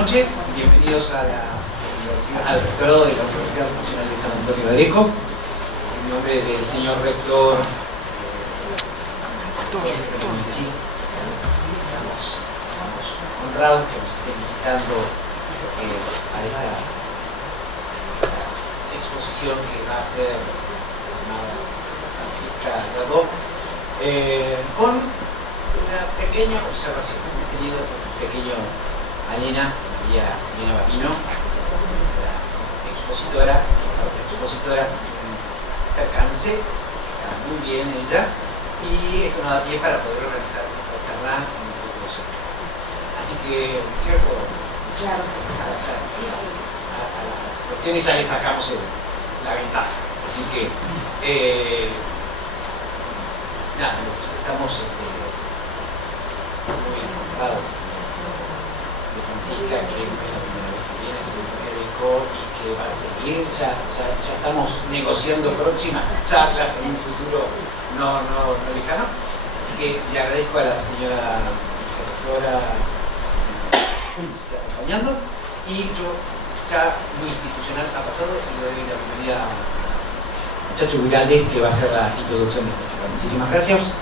noches, bienvenidos a al rectorado de la Universidad Nacional de San Antonio de Areco. En nombre del señor rector estamos honrados que nos esté visitando a esta exposición que va a hacer Francisca Radó, con una pequeña observación que hemos tenido con un pequeño María Bapino, la expositora, percance, está muy bien ella, y esto nos da pie para poder organizar nuestra charla en un futuro cercano. Así que, ¿cierto? Claro que sí. A las cuestiones ya le sacamos la ventaja. Así que, nada, estamos muy honrados de Francisca, que no es la primera vez que viene a ser médico y que va a seguir. Ya estamos negociando próximas charlas en un futuro no lejano. Así que le agradezco a la señora vicerectora que nos está acompañando, y yo, ya muy institucional ha pasado, y le doy la bienvenida a Chacho Virales, que va a hacer la introducción de esta charla. Muchísimas gracias.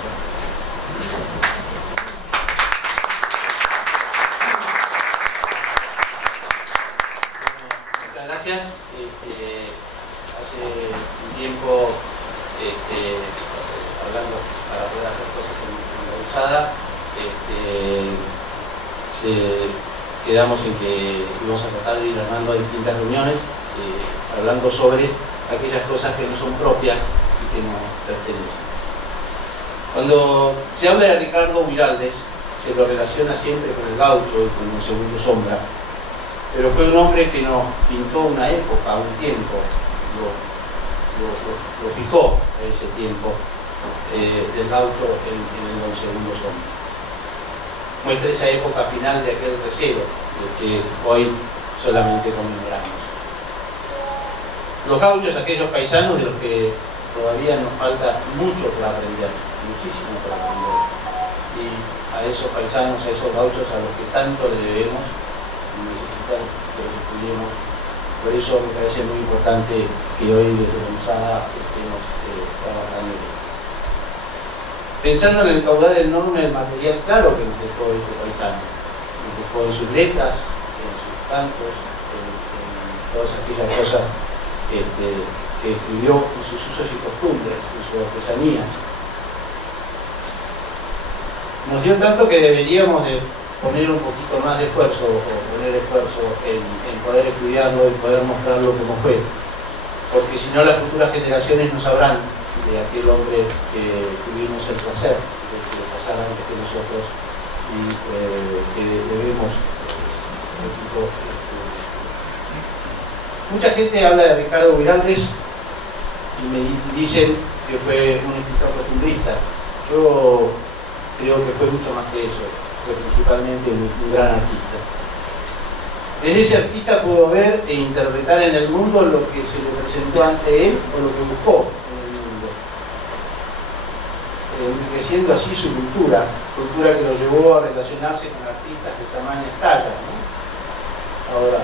Hace un tiempo, hablando para poder hacer cosas en la usada, quedamos en que íbamos a tratar de ir armando distintas reuniones, hablando sobre aquellas cosas que no son propias y que nos pertenecen. Cuando se habla de Ricardo Viraldes, se lo relaciona siempre con el gaucho y con un segundo sombra, pero fue un hombre que nos pintó una época, un tiempo, lo fijó a ese tiempo del gaucho en el segundo sombra. Muestra esa época final de aquel recero, que hoy solamente conmemoramos. Los gauchos, aquellos paisanos de los que todavía nos falta mucho por aprender, muchísimo por aprender. Y a esos paisanos, a esos gauchos a los que tanto le debemos, necesitan que los estudiemos. Por eso me parece muy importante que hoy desde la UNSADA estemos trabajando en ello. Pensando en el caudal enorme del material claro que nos dejó este paisano, nos dejó en sus letras, en sus cantos, en todas aquellas cosas que escribió, en sus usos y costumbres, en sus artesanías. Nos dio tanto que deberíamos de poner un poquito más de esfuerzo, o poner esfuerzo en poder estudiarlo y poder mostrarlo como fue, porque si no las futuras generaciones no sabrán de aquel hombre que tuvimos el placer de que pasara antes que nosotros y que debemos. Mucha gente habla de Ricardo Viraldes y me dicen que fue un escritor costumbrista. Yo creo que fue mucho más que eso. Fue principalmente un gran artista. Desde ese artista pudo ver e interpretar en el mundo lo que se le presentó ante él o lo que buscó en el mundo, enriqueciendo así su cultura que lo llevó a relacionarse con artistas de tamaña escala, ¿no? Ahora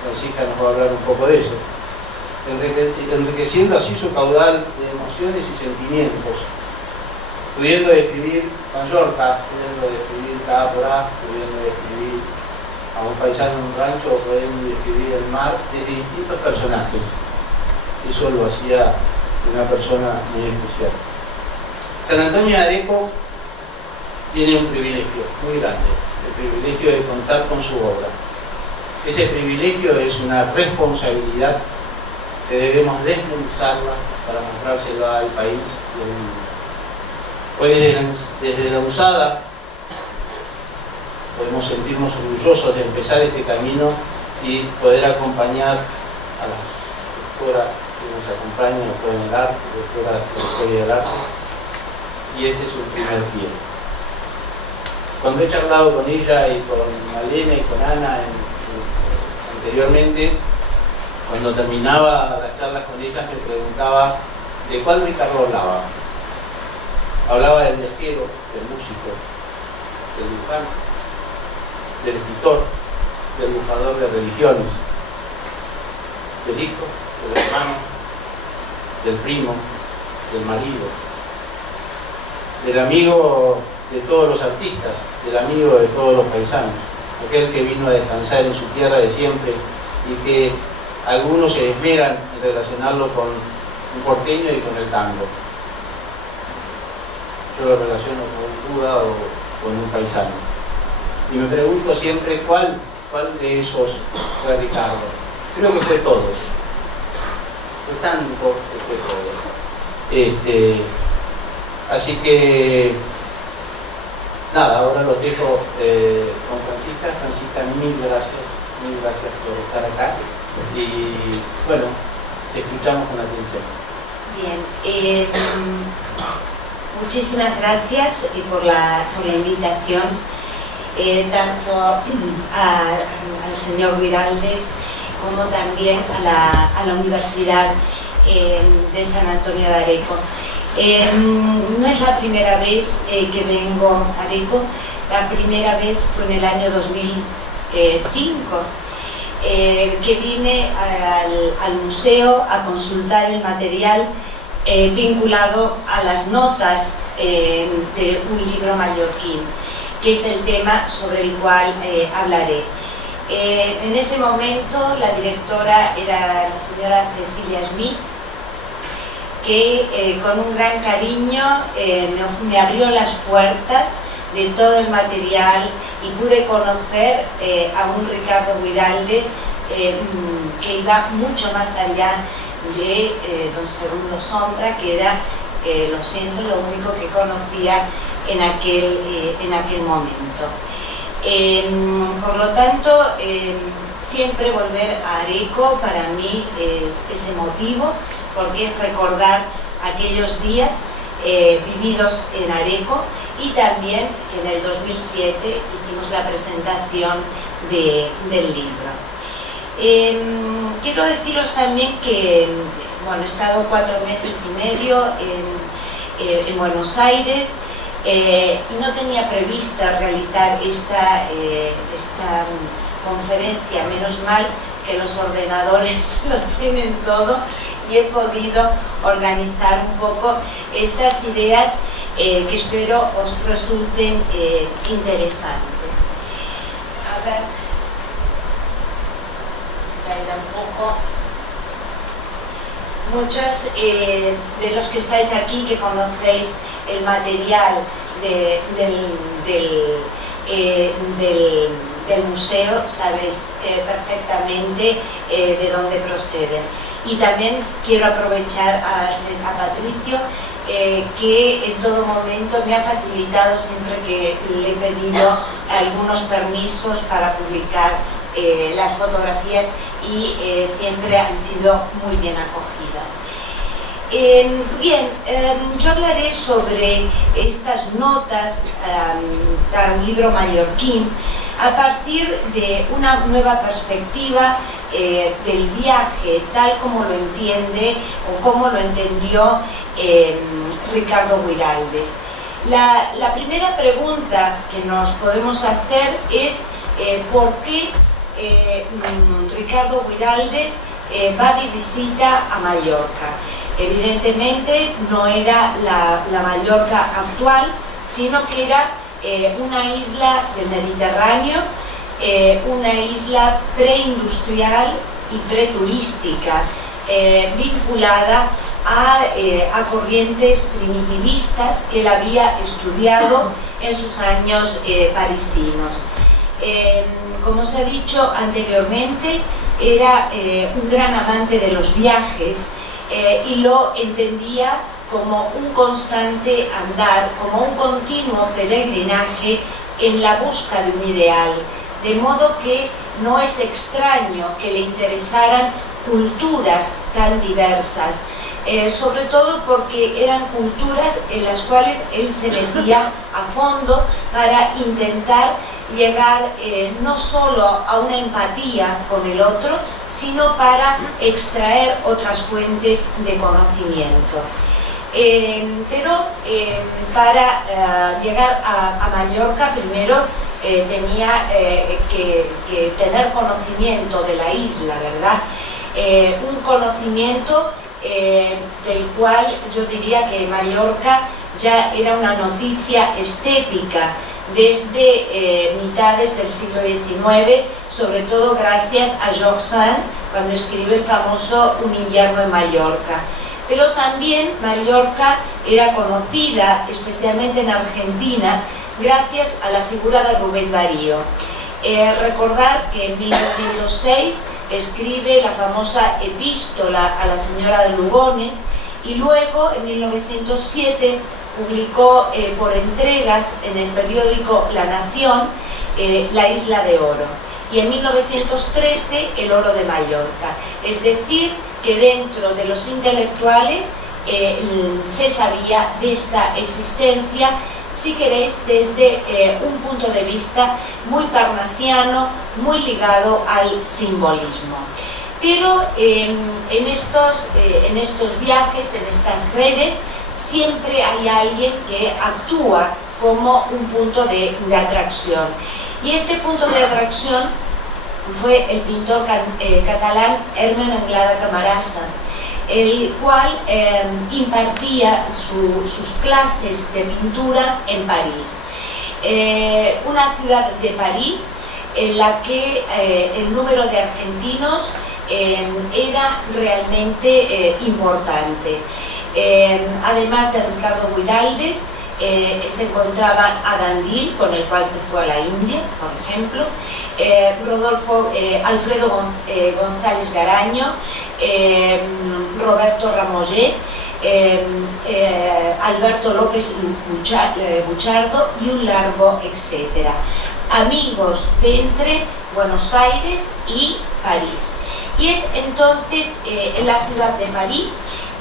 Francisca nos va a hablar un poco de eso, enriqueciendo así su caudal de emociones y sentimientos, pudiendo describir Mallorca, pudiendo describir K por A, pudiendo describir a un paisano en un rancho, o pudiendo describir el mar desde distintos personajes. Eso lo hacía una persona muy especial. San Antonio de Areco tiene un privilegio muy grande, el privilegio de contar con su obra. Ese privilegio es una responsabilidad que debemos desmenuzarla para mostrársela al país y al mundo. Hoy desde la UNSADA podemos sentirnos orgullosos de empezar este camino y poder acompañar a la doctora que nos acompaña, doctora en el arte, doctora de Historia del Arte, y este es un primer pie. Cuando he charlado con ella y con Malena y con Ana anteriormente, cuando terminaba las charlas con ellas me preguntaba de cuál Ricardo hablaba. Hablaba del viajero, del músico, del dibujante, del escritor, del buscador de religiones, del hijo, del hermano, del primo, del marido, del amigo de todos los artistas, del amigo de todos los paisanos, aquel que vino a descansar en su tierra de siempre y que algunos se esmeran en relacionarlo con un porteño y con el tango. Yo lo relaciono con un Buda o con un paisano. Y me pregunto siempre cuál de esos fue Ricardo. Creo que fue todos. Fue tanto que fue todo. Así que nada, ahora los dejo con Francisca. Francisca, mil gracias por estar acá. Y bueno, te escuchamos con atención. Bien, muchísimas gracias por la invitación, tanto al señor Guiraldes como también a la Universidad de San Antonio de Areco. No es la primera vez que vengo a Areco, la primera vez fue en el año 2005, que vine al museo a consultar el material vinculado a las notas de un libro mallorquín, que es el tema sobre el cual hablaré. En ese momento la directora era la señora Cecilia Smith, que con un gran cariño me abrió las puertas de todo el material y pude conocer a un Ricardo Guiraldes que iba mucho más allá de don Segundo Sombra, que era, lo siento, lo único que conocía en aquel momento. Por lo tanto, siempre volver a Areco para mí es emotivo, porque es recordar aquellos días vividos en Areco, y también que en el 2007 hicimos la presentación del libro. Quiero deciros también que bueno, he estado 4 meses y medio en Buenos Aires y no tenía prevista realizar esta conferencia. Menos mal que los ordenadores lo tienen todo y he podido organizar un poco estas ideas que espero os resulten interesantes. A ver, esta era un poco. Muchos de los que estáis aquí, que conocéis el material del museo, sabéis perfectamente de dónde proceden. Y también quiero aprovechar a Patricio, que en todo momento me ha facilitado siempre que le he pedido algunos permisos para publicar las fotografías, y siempre han sido muy bien acogidas. Yo hablaré sobre estas notas para un libro mallorquín a partir de una nueva perspectiva del viaje, tal como lo entiende o como lo entendió Ricardo Guiraldes. La primera pregunta que nos podemos hacer es ¿por qué Ricardo Guiraldes va de visita a Mallorca? Evidentemente no era la Mallorca actual, sino que era una isla del Mediterráneo, una isla preindustrial y preturística, vinculada a corrientes primitivistas que él había estudiado en sus años parisinos. Como os he dicho anteriormente, era un gran amante de los viajes y lo entendía como un constante andar, como un continuo peregrinaje en la busca de un ideal, de modo que no es extraño que le interesaran culturas tan diversas, sobre todo porque eran culturas en las cuales él se metía a fondo para intentar llegar no solo a una empatía con el otro, sino para extraer otras fuentes de conocimiento. Pero para llegar a Mallorca, primero tenía que tener conocimiento de la isla, ¿verdad? Un conocimiento del cual yo diría que Mallorca ya era una noticia estética desde mitades del siglo XIX, sobre todo gracias a George Sand, cuando escribe el famoso Un invierno en Mallorca. Pero también Mallorca era conocida, especialmente en Argentina, gracias a la figura de Rubén Darío. Recordar que en 1906 escribe la famosa epístola a la señora de Lugones y luego en 1907 publicó por entregas en el periódico La Nación La Isla de Oro y en 1913 El Oro de Mallorca. Es decir, que dentro de los intelectuales se sabía de esta existencia, si queréis, desde un punto de vista muy parnasiano, muy ligado al simbolismo. Pero en estos viajes, en estas redes, siempre hay alguien que actúa como un punto de atracción. Y este punto de atracción fue el pintor catalán Hermen Anglada Camarasa, el cual impartía sus clases de pintura en París. Una ciudad de París en la que el número de argentinos era realmente importante. Además de Ricardo Guiraldes, se encontraba Adandil, con el cual se fue a la India, por ejemplo, Alfredo González Garaño, Roberto Ramoyer, Alberto López Buchardo y un largo etcétera. Amigos de entre Buenos Aires y París. Y es entonces en la ciudad de París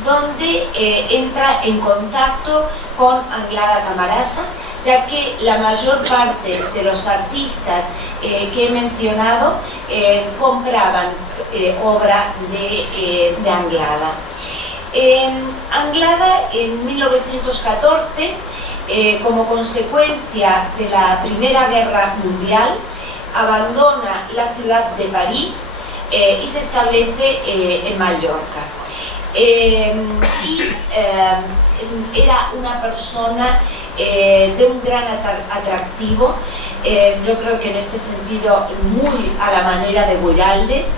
donde entra en contacto con Anglada Camarasa, ya que la mayor parte de los artistas que he mencionado compraban obra de Anglada. Anglada en 1914, como consecuencia de la Primera Guerra Mundial, abandona la ciudad de París y se establece en Mallorca. Era una persona de un gran atractivo, yo creo que en este sentido muy a la manera de Guiraldes,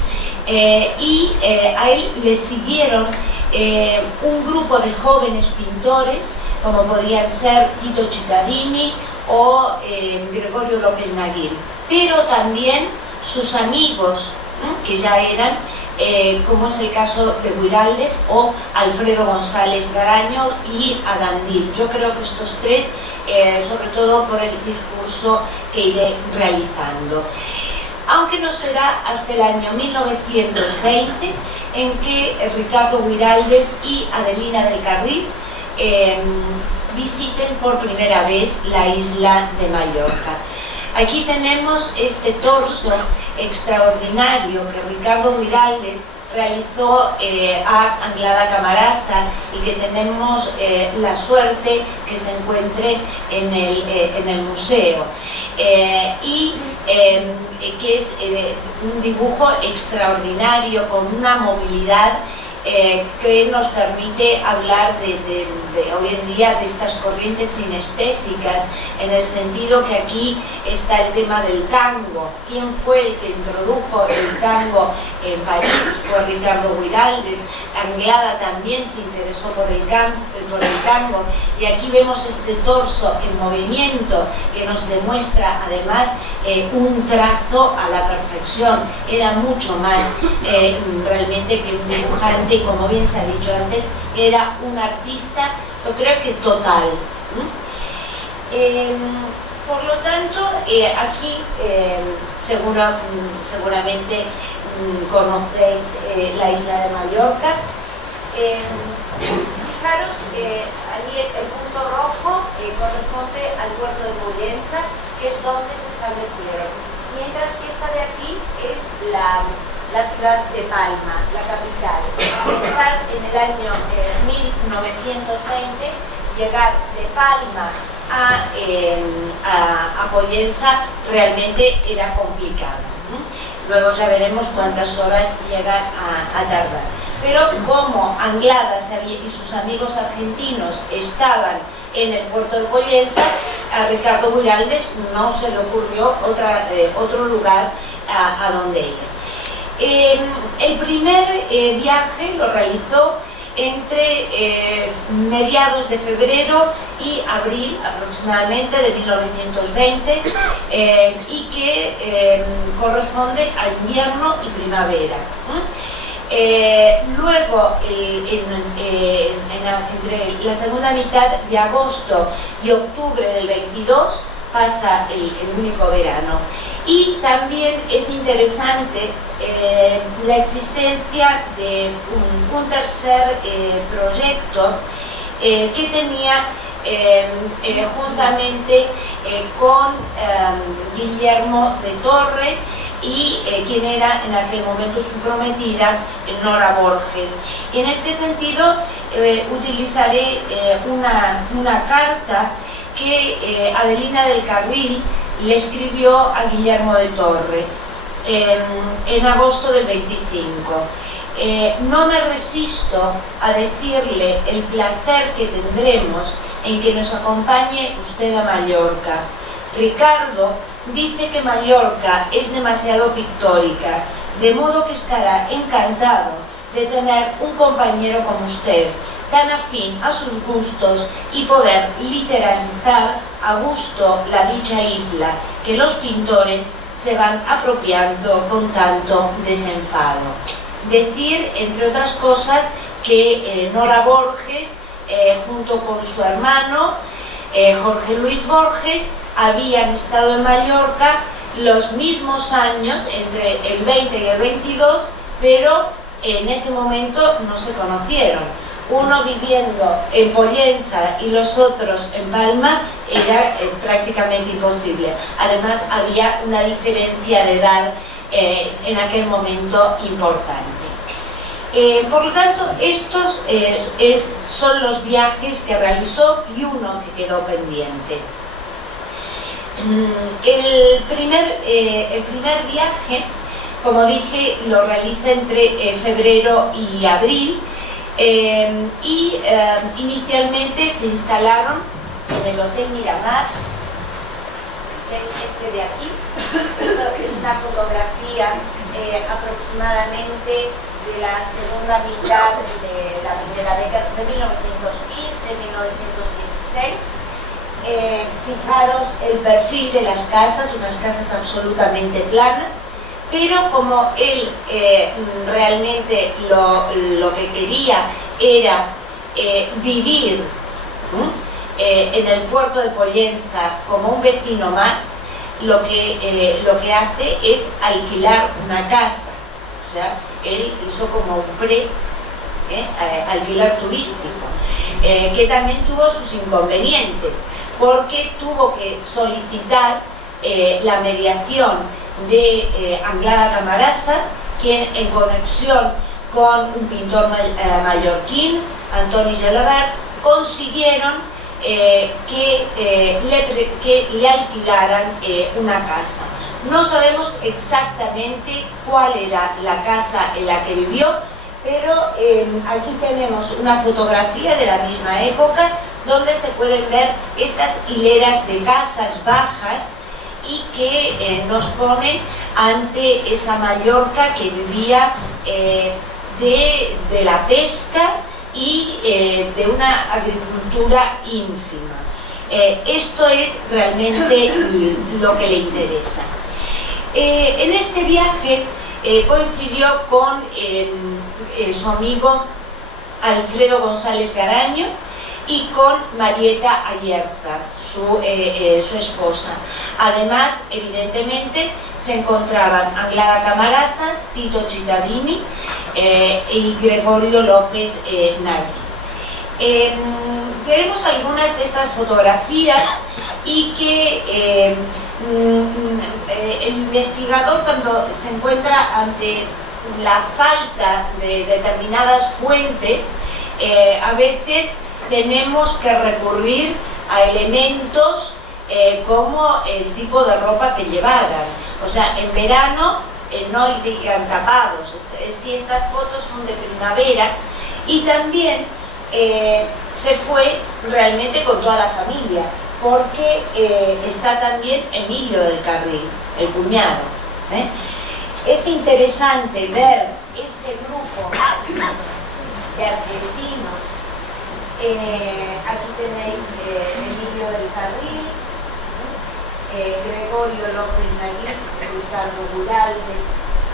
y a él le siguieron un grupo de jóvenes pintores como podían ser Tito Cittadini o Gregorio López Naguil, pero también sus amigos, que ya eran como es el caso de Guiraldes o Alfredo González Garaño y Adandil. Yo creo que estos tres, sobre todo por el discurso que iré realizando. Aunque no será hasta el año 1920 en que Ricardo Guiraldes y Adelina del Carril visiten por primera vez la isla de Mallorca. Aquí tenemos este torso extraordinario que Ricardo Guiraldes realizó a Anglada Camarasa y que tenemos la suerte que se encuentre en el museo. Que es un dibujo extraordinario con una movilidad que nos permite hablar de hoy en día de estas corrientes sinestésicas, en el sentido que aquí está el tema del tango. ¿Quién fue el que introdujo el tango en París? Fue Ricardo Guiraldes. Anglada también se interesó por el tango, y aquí vemos este torso en movimiento que nos demuestra además un trazo a la perfección. Era mucho más realmente que un dibujante, y como bien se ha dicho antes, era un artista, yo creo que total. Por lo tanto, aquí seguramente conocéis la isla de Mallorca. Fijaros que allí el punto rojo corresponde al puerto de Pollença, que es donde se establecieron, mientras que esta de aquí es la ciudad de Palma, la capital. Empezar en el año 1920, llegar de Palma a Pollensa realmente era complicado. Luego ya veremos cuántas horas llegan a tardar. Pero como Anglada y sus amigos argentinos estaban en el puerto de Pollensa, a Ricardo Buraldes no se le ocurrió otro lugar a donde ir. El primer viaje lo realizó entre mediados de febrero y abril aproximadamente de 1920 y que corresponde a invierno y primavera. Luego, entre la segunda mitad de agosto y octubre del 22 pasa el único verano. Y también es interesante la existencia de un tercer proyecto que tenía juntamente con Guillermo de Torre y quien era en aquel momento su prometida, Nora Borges. Y en este sentido utilizaré una carta que Adelina del Carril le escribió a Guillermo de Torre en agosto del 25. No me resisto a decirle el placer que tendremos en que nos acompañe usted a Mallorca. Ricardo dice que Mallorca es demasiado pictórica, de modo que estará encantado de tener un compañero como usted, tan afín a sus gustos y poder literalizar a gusto la dicha isla que los pintores se van apropiando con tanto desenfado. Decir, entre otras cosas, que Nora Borges, junto con su hermano Jorge Luis Borges, habían estado en Mallorca los mismos años, entre el 20 y el 22, pero en ese momento no se conocieron. Uno viviendo en Pollensa y los otros en Palma era prácticamente imposible. Además, había una diferencia de edad en aquel momento importante. Por lo tanto, estos son los viajes que realizó y uno que quedó pendiente. El primer viaje, como dije, lo realicé entre febrero y abril. Inicialmente se instalaron en el Hotel Miramar, que es este de aquí. Esto es una fotografía aproximadamente de la segunda mitad de la primera década, de 1915-1916. Fijaros el perfil de las casas, unas casas absolutamente planas. Pero como él realmente lo que quería era vivir en el puerto de Pollensa como un vecino más, lo que hace es alquilar una casa. O sea, él hizo como un alquiler turístico, que también tuvo sus inconvenientes, porque tuvo que solicitar la mediación de Anglada Camarasa, quien en conexión con un pintor mallorquín, Antoni Gelabert, consiguieron que le alquilaran una casa. No sabemos exactamente cuál era la casa en la que vivió, pero aquí tenemos una fotografía de la misma época donde se pueden ver estas hileras de casas bajas y que nos ponen ante esa Mallorca que vivía de la pesca y de una agricultura ínfima. Esto es realmente lo que le interesa. En este viaje coincidió con su amigo Alfredo González Garaño y con Marieta Ayerta, su esposa. Además, evidentemente, se encontraban Anglada Camarasa, Tito Cittadini y Gregorio López Nagui. Veremos algunas de estas fotografías y que el investigador, cuando se encuentra ante la falta de determinadas fuentes, a veces tenemos que recurrir a elementos como el tipo de ropa que llevaran. O sea, en verano no irían tapados. Si estas fotos son de primavera, y también se fue realmente con toda la familia, porque está también Emilio del Carril, el cuñado. Es interesante ver este grupo de argentinos. Aquí tenéis Emilio del Carril, Gregorio López Naguín, Ricardo Guraldes,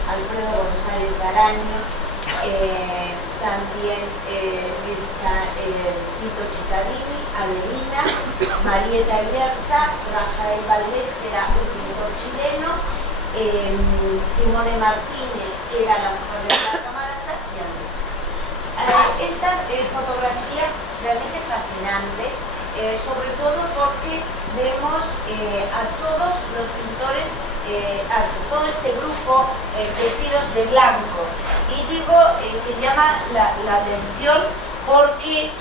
Alfredo González Garaño, también está Tito Cittadini, Adelina, Marieta Ierza, Rafael Valdés, que era un pintor chileno, Simone Martínez, que era la mujer de la Camarasa, y a mí. Esta fotografía realmente fascinante, sobre todo porque vemos a todos los pintores, a todo este grupo vestidos de blanco. Y digo que llama la atención porque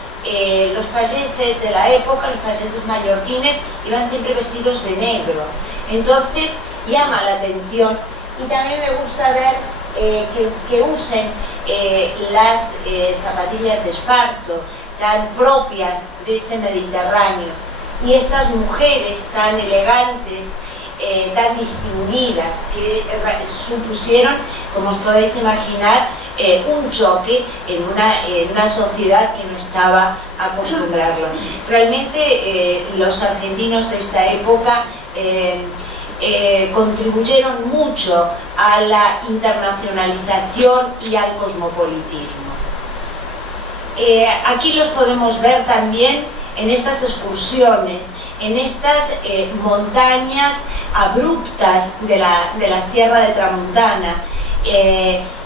los payeses de la época, los payeses mallorquines, iban siempre vestidos de negro. Entonces llama la atención, y también me gusta ver que usen las zapatillas de esparto tan propias de este Mediterráneo, y estas mujeres tan elegantes, tan distinguidas, que supusieron, como os podéis imaginar, un choque en una sociedad que no estaba acostumbrarlo. Realmente los argentinos de esta época contribuyeron mucho a la internacionalización y al cosmopolitismo. Aquí los podemos ver también en estas excursiones, en estas montañas abruptas de la Sierra de Tramuntana,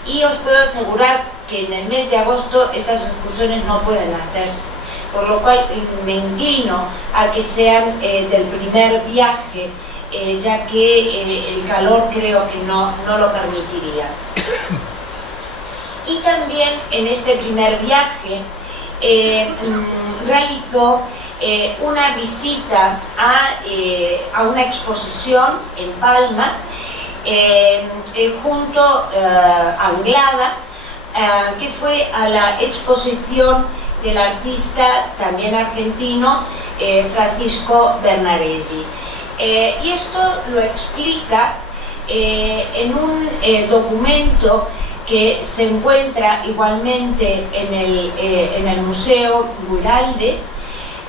y os puedo asegurar que en el mes de agosto estas excursiones no pueden hacerse, por lo cual me inclino a que sean del primer viaje, ya que el calor creo que no lo permitiría. Y también en este primer viaje realizó una visita a una exposición en Palma, junto a Anglada, que fue a la exposición del artista también argentino Francisco Bernaresi. Y esto lo explica en un documento que se encuentra igualmente en el Museo Guraldes.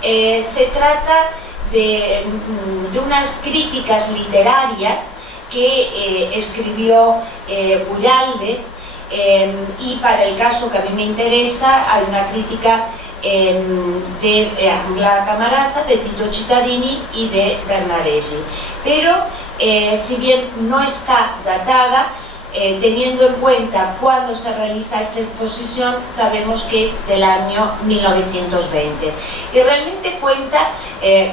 Se trata de unas críticas literarias que escribió Guraldes, y para el caso que a mí me interesa hay una crítica de Anglada Camarasa, de Tito Cittadini y de Bernaresi, pero si bien no está datada, teniendo en cuenta cuándo se realiza esta exposición, sabemos que es del año 1920, y realmente cuenta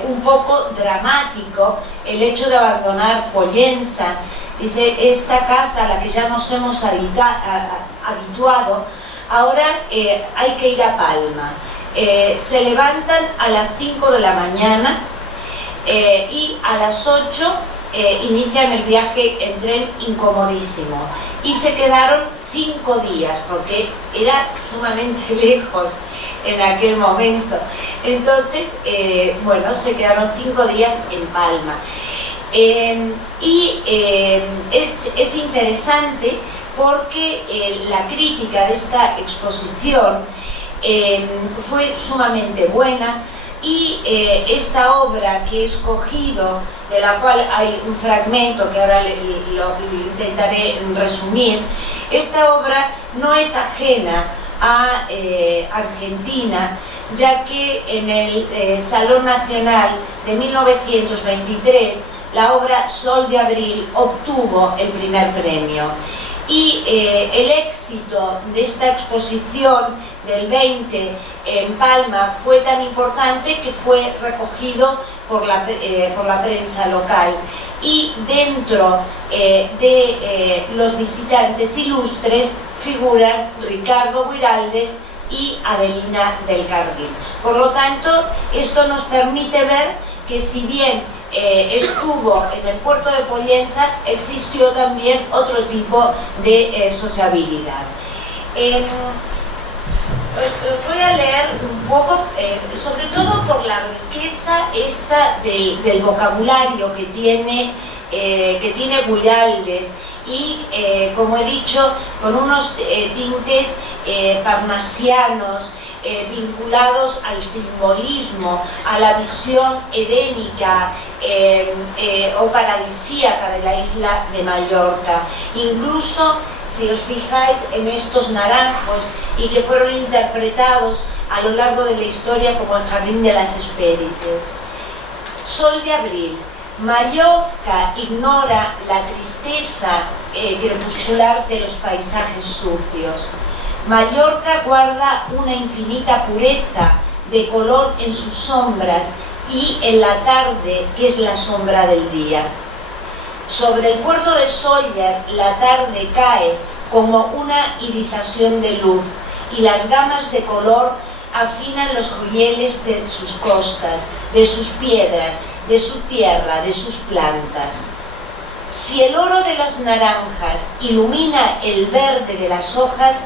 un poco dramático el hecho de abandonar Pollensa. Dice, esta casa a la que ya nos hemos habituado, ahora hay que ir a Palma. Se levantan a las 5 de la mañana y a las 8 inician el viaje en tren incomodísimo, y se quedaron 5 días porque era sumamente lejos en aquel momento. Entonces, bueno, se quedaron 5 días en Palma. Es interesante porque la crítica de esta exposición fue sumamente buena, y esta obra que he escogido, de la cual hay un fragmento que ahora lo intentaré resumir, esta obra no es ajena a Argentina, ya que en el Salón Nacional de 1923 la obra Sol de Abril obtuvo el primer premio, y el éxito de esta exposición del 20 en Palma fue tan importante que fue recogido por la prensa local, y dentro de los visitantes ilustres figuran Ricardo Guraldes, y Adelina del Carril. Por lo tanto, esto nos permite ver que si bien estuvo en el puerto de Pollensa, existió también otro tipo de sociabilidad. Os voy a leer un poco, sobre todo por la riqueza esta del vocabulario que tiene Guiraldes y, como he dicho, con unos tintes parnasianos, vinculados al simbolismo, a la visión edénica o paradisíaca de la isla de Mallorca. Incluso, si os fijáis en estos naranjos, y que fueron interpretados a lo largo de la historia como el Jardín de las Hespérides. Sol de abril. Mallorca ignora la tristeza crepuscular de los paisajes sucios. Mallorca guarda una infinita pureza de color en sus sombras y en la tarde, que es la sombra del día. Sobre el puerto de Sóller, la tarde cae como una irisación de luz y las gamas de color afinan los joyeles de sus costas, de sus piedras, de su tierra, de sus plantas. Si el oro de las naranjas ilumina el verde de las hojas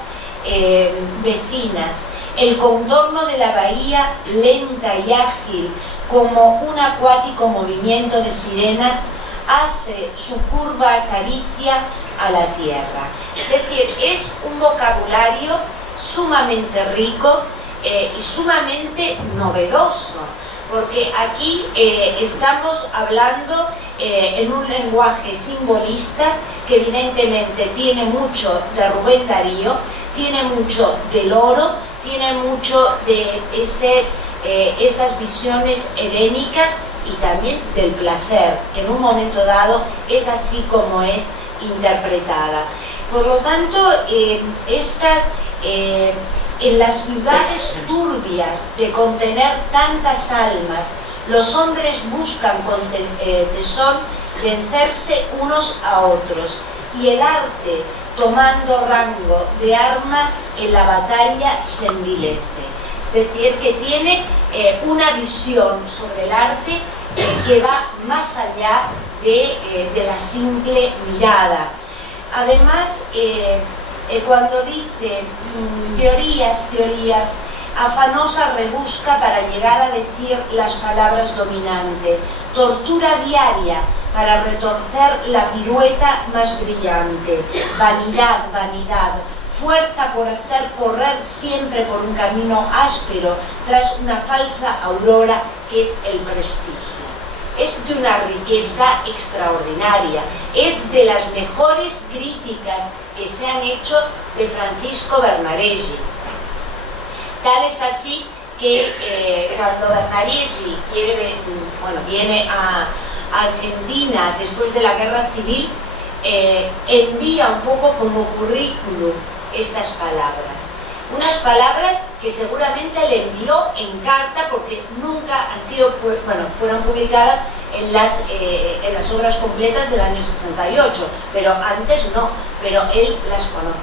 vecinas, el contorno de la bahía lenta y ágil como un acuático movimiento de sirena, hace su curva caricia a la tierra. Es decir, es un vocabulario sumamente rico y sumamente novedoso, porque aquí estamos hablando en un lenguaje simbolista que evidentemente tiene mucho de Rubén Darío, tiene mucho del oro, tiene mucho de esas visiones edénicas y también del placer, que en un momento dado es así como es interpretada. Por lo tanto, en las ciudades turbias de contener tantas almas, los hombres buscan con tesón vencerse unos a otros, y el arte, tomando rango de arma en la batalla, se envilece. Es decir, que tiene una visión sobre el arte que va más allá de la simple mirada. Además, cuando dice teorías, afanosa rebusca para llegar a decir las palabras dominantes, tortura diaria para retorcer la pirueta más brillante, vanidad, fuerza por hacer correr siempre por un camino áspero tras una falsa aurora que es el prestigio. Es de una riqueza extraordinaria, es de las mejores críticas que se han hecho de Francisco Bernaresi. Tal es así que cuando Bernaresi viene a Argentina después de la Guerra Civil, envía un poco como currículum estas palabras. Unas palabras que seguramente le envió en carta porque nunca han sido, fueron publicadas en las obras completas del año 68, pero antes no, pero él las conoce.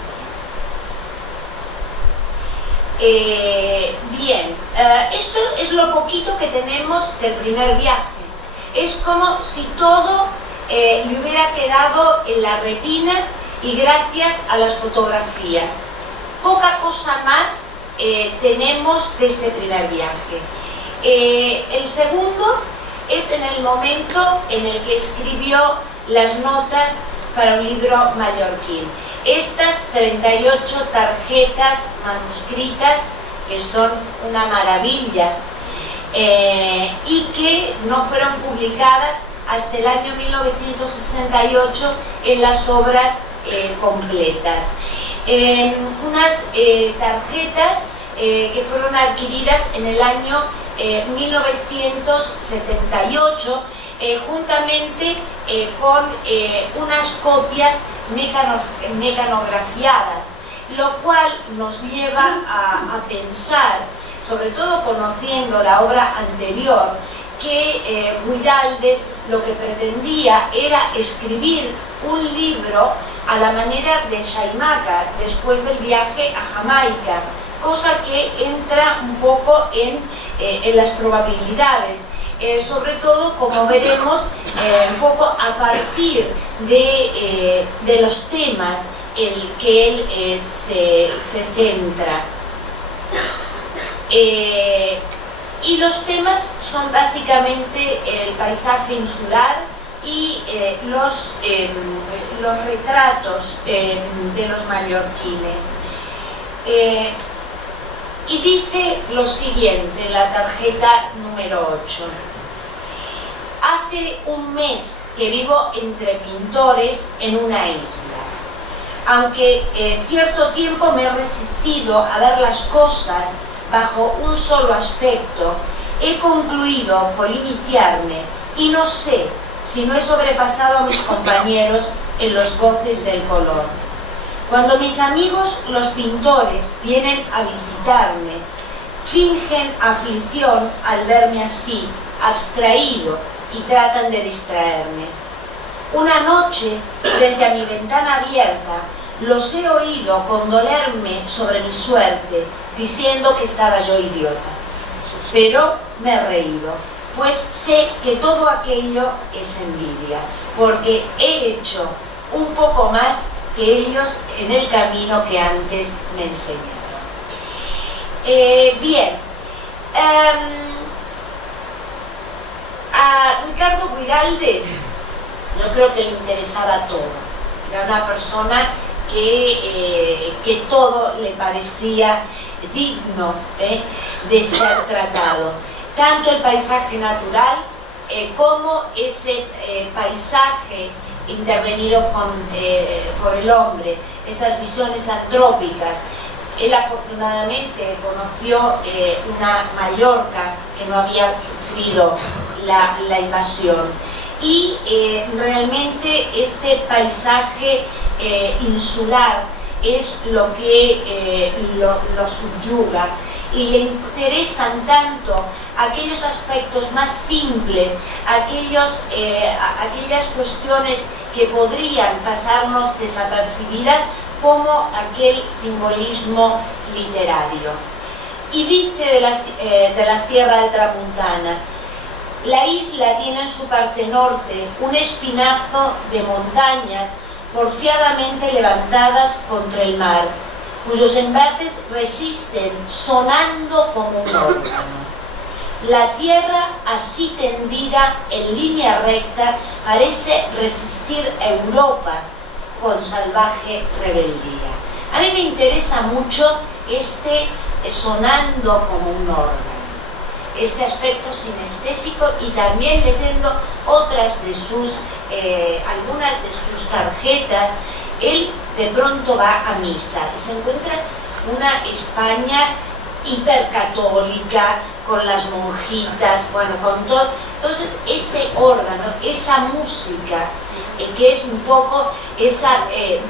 Esto es lo poquito que tenemos del primer viaje. Es como si todo le hubiera quedado en la retina y gracias a las fotografías. Poca cosa más tenemos de este primer viaje. El segundo es en el momento en el que escribió las notas para un libro mallorquín. Estas 38 tarjetas manuscritas, que son una maravilla, y que no fueron publicadas hasta el año 1968 en las obras completas. Unas tarjetas que fueron adquiridas en el año 1978 juntamente con unas copias mecanografiadas, lo cual nos lleva a pensar, sobre todo conociendo la obra anterior, que Guiraldes lo que pretendía era escribir un libro a la manera de Chaimaca después del viaje a Jamaica, cosa que entra un poco en las probabilidades, sobre todo, como veremos, un poco a partir de los temas en que él se centra. Y los temas son básicamente el paisaje insular y los retratos de los mallorquines. Y dice lo siguiente, la tarjeta número 8. Hace un mes que vivo entre pintores en una isla. Aunque cierto tiempo me he resistido a ver las cosas bajo un solo aspecto, he concluido por iniciarme y no sé si no he sobrepasado a mis compañeros en los goces del color. Cuando mis amigos los pintores vienen a visitarme, fingen aflicción al verme así, abstraído, y tratan de distraerme. Una noche, frente a mi ventana abierta, los he oído condolerme sobre mi suerte, diciendo que estaba yo idiota. Pero me he reído, pues sé que todo aquello es envidia, porque he hecho un poco más que ellos en el camino que antes me enseñaron. Bien, a Ricardo Guiraldes yo creo que le interesaba todo. Era una persona que todo le parecía digno de ser tratado. Tanto el paisaje natural como ese paisaje intervenido por el hombre, esas visiones antrópicas. Él afortunadamente conoció una Mallorca que no había sufrido la invasión, y realmente este paisaje insular es lo que lo subyuga, y le interesan tanto aquellos aspectos más simples, aquellas cuestiones que podrían pasarnos desapercibidas, como aquel simbolismo literario. Y dice de la Sierra de Tramuntana: la isla tiene en su parte norte un espinazo de montañas porfiadamente levantadas contra el mar, cuyos embates resisten sonando como un órgano. La tierra así tendida en línea recta parece resistir a Europa con salvaje rebeldía. A mí me interesa mucho este sonando como un órgano, este aspecto sinestésico, y también leyendo otras de algunas de sus tarjetas. Él de pronto va a misa y se encuentra una España hipercatólica, con las monjitas, bueno, con todo. Entonces ese órgano, esa música, que es un poco esa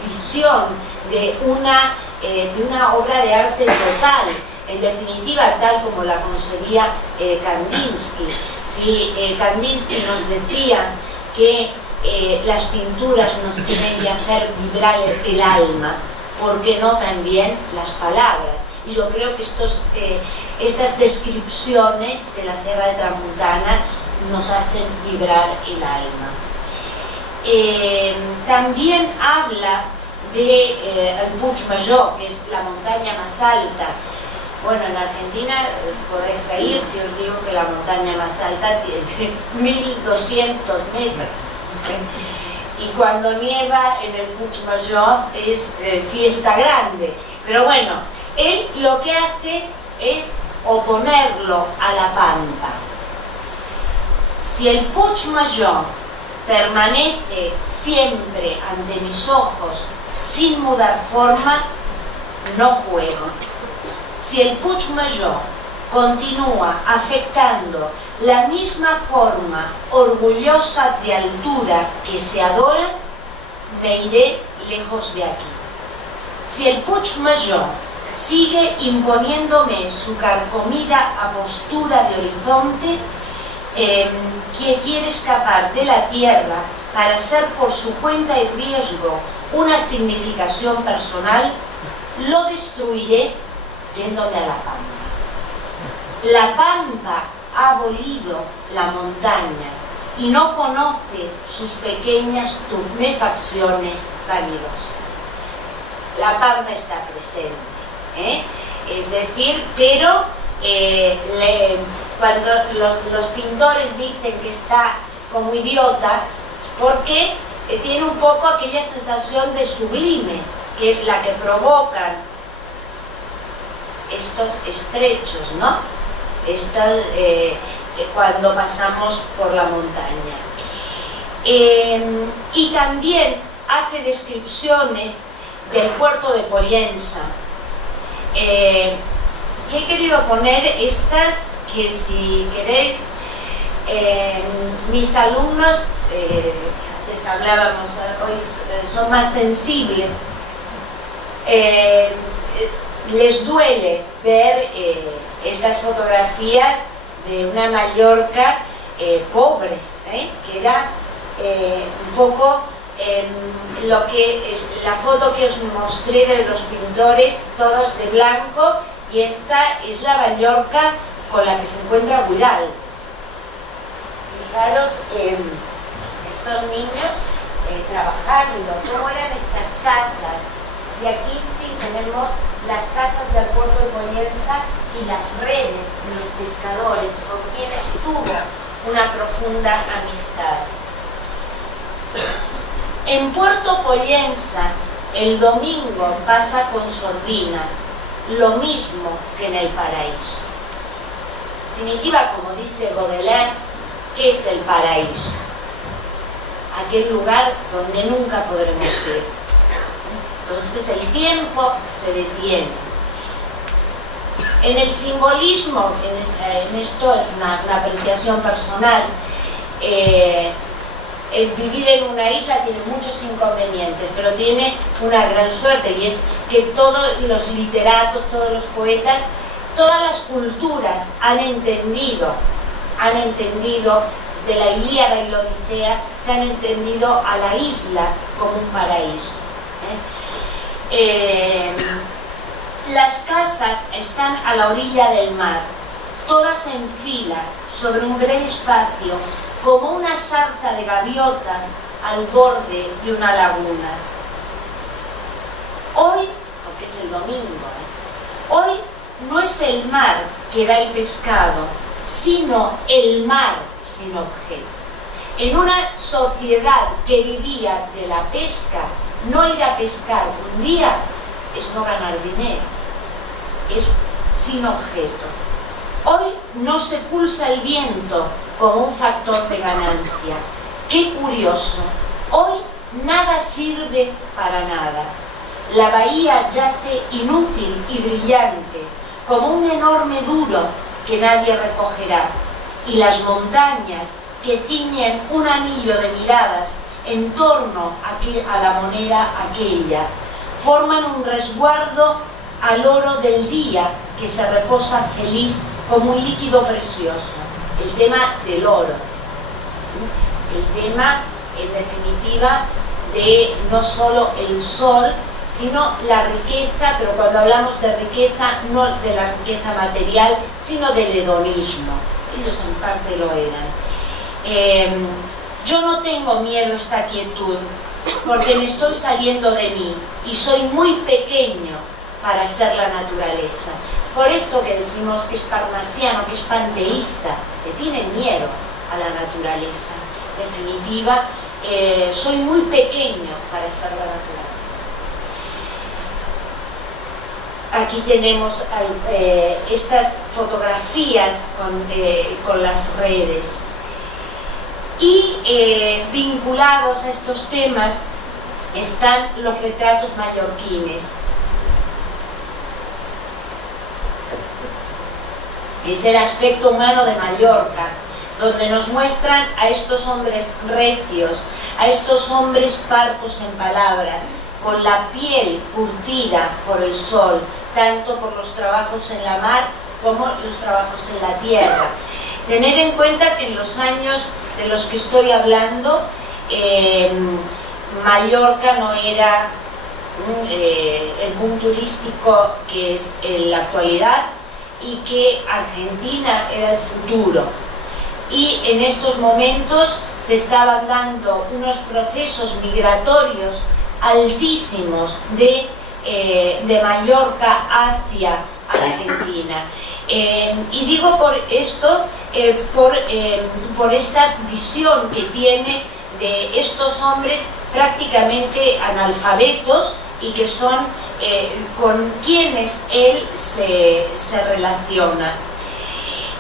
visión de una obra de arte total, en definitiva tal como la concebía Kandinsky. Si Kandinsky nos decía que las pinturas nos tienen que hacer vibrar el alma, ¿por qué no también las palabras? Y yo creo que estas descripciones de la Sierra de Tramuntana nos hacen vibrar el alma. También habla de el Puigmajor, que es la montaña más alta. Bueno, en Argentina os podéis reír si os digo que la montaña más alta tiene 1200 metros. Y cuando nieva en el Puigmajor es fiesta grande. Pero bueno, él lo que hace es oponerlo a la pampa. Si el Puigmajor permanece siempre ante mis ojos sin mudar forma, no juego. Si el Puigmajor continúa afectando la misma forma orgullosa de altura que se adora, me iré lejos de aquí. Si el Puigmajor sigue imponiéndome su carcomida apostura de horizonte, que quiere escapar de la tierra para ser por su cuenta y riesgo una significación personal, lo destruiré yéndome a la Pampa. La Pampa ha abolido la montaña y no conoce sus pequeñas tumefacciones vanidosas. La Pampa está presente, es decir, pero cuando los pintores dicen que está como idiota, es porque tiene un poco aquella sensación de sublime, que es la que provocan estos estrechos, ¿no? Cuando pasamos por la montaña. Y también hace descripciones del puerto de Pollensa. Que he querido poner estas que, si queréis, mis alumnos, les hablábamos hoy, son más sensibles, les duele ver estas fotografías de una Mallorca pobre, que era un poco la foto que os mostré de los pintores, todos de blanco, y esta es la Mallorca con la que se encuentra Güiraldes. Fijaros, estos niños trabajando, cómo eran estas casas, y aquí sí tenemos las casas del puerto de Pollensa y las redes de los pescadores, con quienes tuvo una profunda amistad. En Puerto Pollensa, el domingo pasa con sordina, lo mismo que en el paraíso. En definitiva, como dice Baudelaire, ¿qué es el paraíso? Aquel lugar donde nunca podremos ir. Entonces el tiempo se detiene. En el simbolismo, en esto es una apreciación personal, el vivir en una isla tiene muchos inconvenientes, pero tiene una gran suerte, y es que todos los literatos, todos los poetas, todas las culturas han entendido desde la Ilíada y la Odisea, se han entendido a la isla como un paraíso. Las casas están a la orilla del mar, todas en fila sobre un breve espacio, como una sarta de gaviotas al borde de una laguna. Hoy, porque es el domingo, hoy no es el mar que da el pescado, sino el mar sin objeto. En una sociedad que vivía de la pesca, no ir a pescar un día es no ganar dinero, es sin objeto. Hoy no se pulsa el viento como un factor de ganancia. ¡Qué curioso! Hoy nada sirve para nada. La bahía yace inútil y brillante, como un enorme duro que nadie recogerá, y las montañas que ciñen un anillo de miradas en torno a la moneda aquella forman un resguardo al oro del día que se reposa feliz como un líquido precioso. El tema del oro, el tema, en definitiva, de no solo el sol, sino la riqueza, pero cuando hablamos de riqueza, no de la riqueza material, sino del hedonismo. Ellos en parte lo eran. Yo no tengo miedo a esta quietud, porque me estoy saliendo de mí y soy muy pequeño para ser la naturaleza. Es por esto que decimos que es parnasiano, que es panteísta, que tiene miedo a la naturaleza. En definitiva, soy muy pequeño para ser la naturaleza. Aquí tenemos estas fotografías con las redes. Y vinculados a estos temas están los retratos mallorquines. Es el aspecto humano de Mallorca, donde nos muestran a estos hombres recios, a estos hombres parcos en palabras, con la piel curtida por el sol, tanto por los trabajos en la mar como los trabajos en la tierra. Tener en cuenta que en los años de los que estoy hablando, Mallorca no era el boom turístico que es en la actualidad y que Argentina era el futuro. Y en estos momentos se estaban dando unos procesos migratorios altísimos de Mallorca hacia Argentina. Y digo por esto, por esta visión que tiene de estos hombres prácticamente analfabetos y que son con quienes él se relaciona.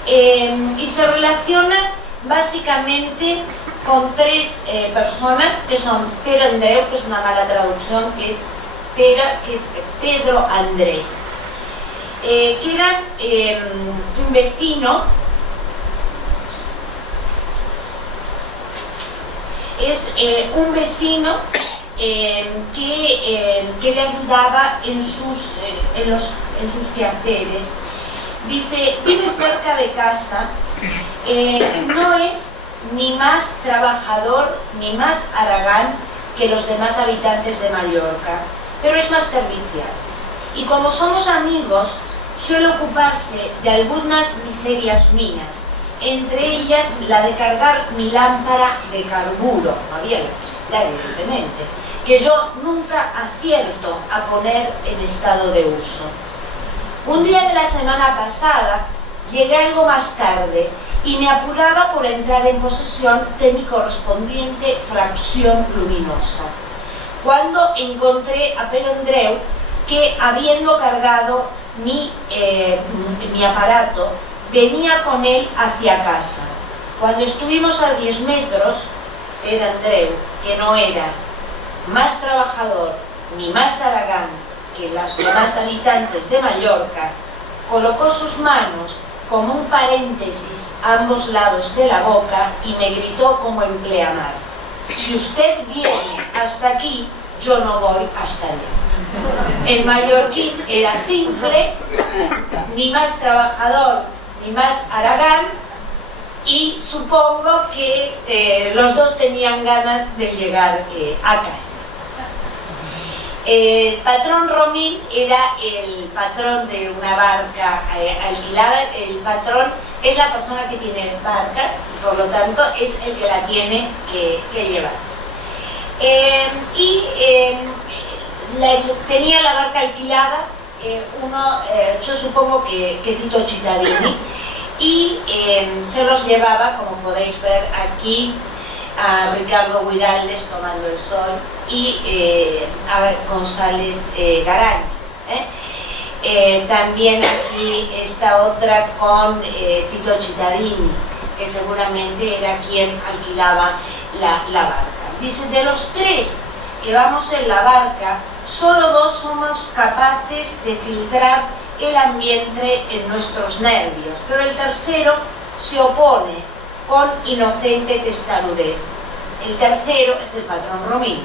Y se relaciona básicamente con tres personas que son Pedro Andreu, que es una mala traducción, que es Pedro Andrés, que era un vecino, un vecino que le ayudaba en sus quehaceres. Dice, vive cerca de casa, no es ni más trabajador ni más haragán que los demás habitantes de Mallorca, pero es más servicial. Y como somos amigos, suele ocuparse de algunas miserias mías, entre ellas la de cargar mi lámpara de carburo, no había electricidad evidentemente, que yo nunca acierto a poner en estado de uso. Un día de la semana pasada llegué algo más tarde y me apuraba por entrar en posesión de mi correspondiente fracción luminosa, cuando encontré a Pedro Andreu que, habiendo cargado mi aparato, venía con él hacia casa. Cuando estuvimos a 10 metros, Pedro Andreu, que no era más trabajador ni más haragán que los demás habitantes de Mallorca, colocó sus manos como un paréntesis a ambos lados de la boca y me gritó como en pleamar: si usted viene hasta aquí, yo no voy hasta allá. El mallorquín era simple, ni más trabajador ni más haragán, y supongo que los dos tenían ganas de llegar a casa. Patrón Romín era el patrón de una barca alquilada. El patrón es la persona que tiene barca y por lo tanto es el que la tiene que llevar. Tenía la barca alquilada yo supongo que Tito Cittadini, y se los llevaba, como podéis ver aquí, a Ricardo Guiraldes tomando el sol y a González Garay. También aquí está otra con Tito Cittadini, que seguramente era quien alquilaba la barca. Dice, de los tres que vamos en la barca, solo dos somos capaces de filtrar el ambiente en nuestros nervios, pero el tercero se opone con inocente testarudez. El tercero es el patrón Romín,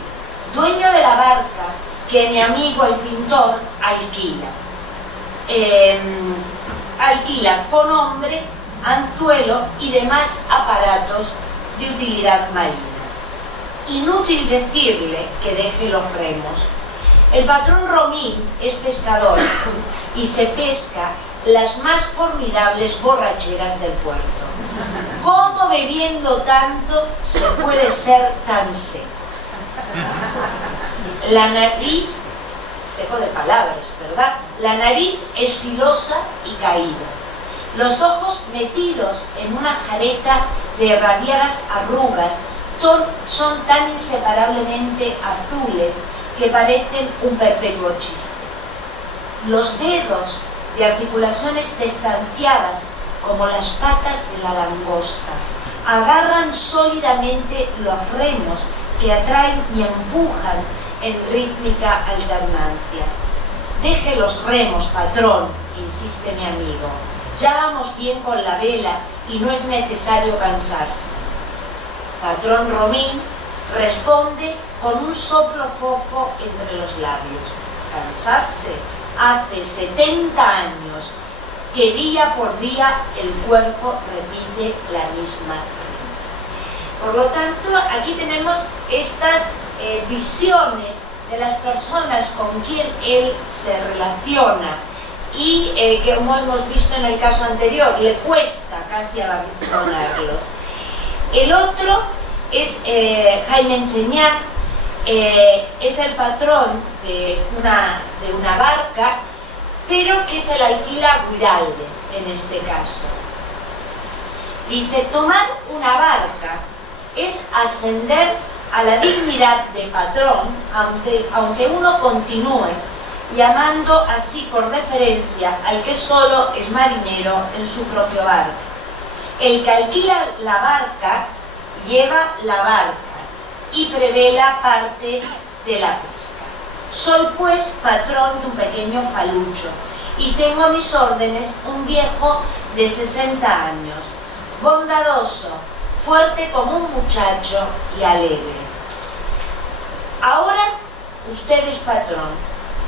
dueño de la barca que mi amigo el pintor alquila. Alquila con hombre, anzuelo y demás aparatos de utilidad marina. Inútil decirle que deje los remos. El patrón Romín es pescador y se pesca las más formidables borracheras del puerto. ¿Cómo bebiendo tanto se puede ser tan seco? La nariz, seco de palabras, ¿verdad? La nariz es filosa y caída. Los ojos metidos en una jareta de radiadas arrugas son tan inseparablemente azules que parecen un perpetuo chiste. Los dedos de articulaciones distanciadas como las patas de la langosta agarran sólidamente los remos que atraen y empujan en rítmica alternancia. Deje los remos, patrón, insiste mi amigo. Ya vamos bien con la vela y no es necesario cansarse. Patrón Romín responde con un soplo fofo entre los labios. ¿Cansarse? Hace 70 años que día por día el cuerpo repite la misma rima. Por lo tanto, aquí tenemos estas visiones de las personas con quien él se relaciona y que, como hemos visto en el caso anterior, le cuesta casi abandonarlo. El otro es Jaime Enseñat, es el patrón de una barca, pero que se la alquila a Guiraldes en este caso. Dice, tomar una barca es ascender a la dignidad de patrón, aunque uno continúe llamando así por deferencia al que solo es marinero en su propio barco. El que alquila la barca lleva la barca y prevela parte de la pesca. Soy pues patrón de un pequeño falucho y tengo a mis órdenes un viejo de 60 años, bondadoso, fuerte como un muchacho y alegre. Ahora usted es patrón,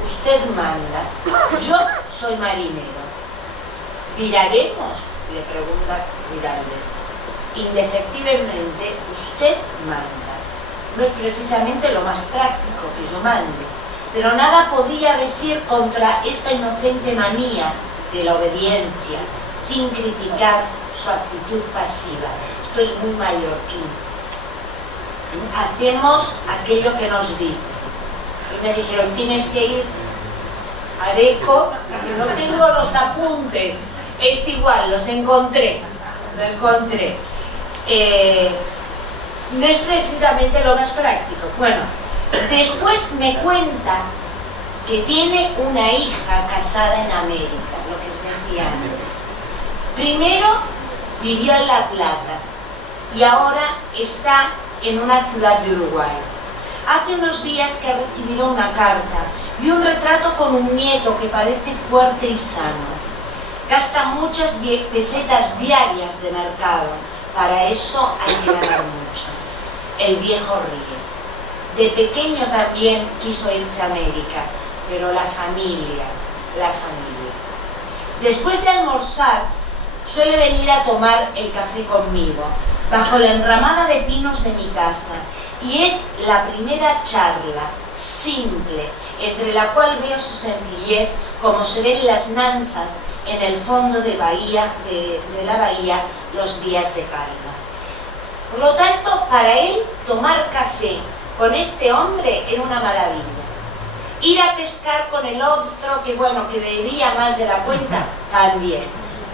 usted manda, yo soy marinero. ¿Viraremos?, le pregunta Guiraldes. Indefectiblemente usted manda. No es precisamente lo más práctico que yo mande, pero nada podía decir contra esta inocente manía de la obediencia, sin criticar su actitud pasiva. Esto es muy mallorquín. Hacemos aquello que nos dicen. Y me dijeron, tienes que ir a Areco, porque no tengo los apuntes. Es igual, los encontré. Lo encontré. No es precisamente lo más práctico. Bueno, después me cuenta que tiene una hija casada en América, lo que os decía antes. Primero vivió en La Plata y ahora está en una ciudad de Uruguay. Hace unos días que ha recibido una carta y un retrato con un nieto que parece fuerte y sano. Gasta muchas pesetas diarias de mercado. Para eso hay que ganar mucho. El viejo ríe. De pequeño también quiso irse a América, pero la familia. Después de almorzar, suele venir a tomar el café conmigo, bajo la enramada de pinos de mi casa, y es la primera charla, simple, entre la cual veo su sencillez, como se ven las nansas en el fondo de la bahía los días de calma. Por lo tanto, para él, tomar café con este hombre era una maravilla. Ir a pescar con el otro, que bueno, que bebía más de la cuenta, también.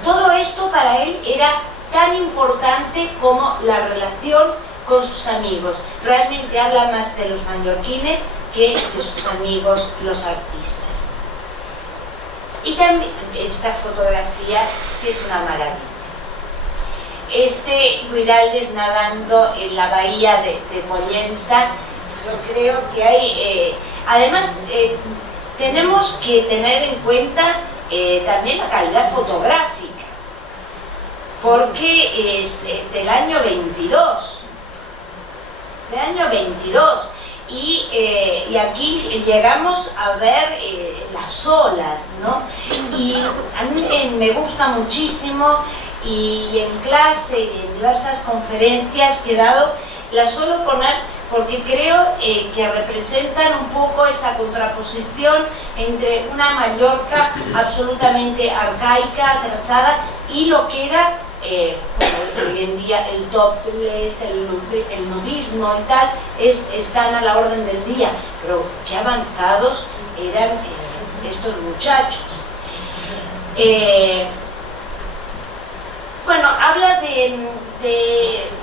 Todo esto para él era tan importante como la relación con sus amigos. Realmente habla más de los mallorquines que de sus amigos, los artistas. Y también esta fotografía, que es una maravilla. Guiraldes nadando en la bahía de Pollensa, yo creo que hay... además, tenemos que tener en cuenta también la calidad fotográfica, porque es del año 22. Y aquí llegamos a ver las olas, ¿no? Y a mí me gusta muchísimo, y en clase y en diversas conferencias que he dado, las suelo poner porque creo que representan un poco esa contraposición entre una Mallorca absolutamente arcaica, atrasada, y lo que era hoy en día el topless, el nudismo y tal, están a la orden del día, pero qué avanzados eran estos muchachos. Bueno, habla de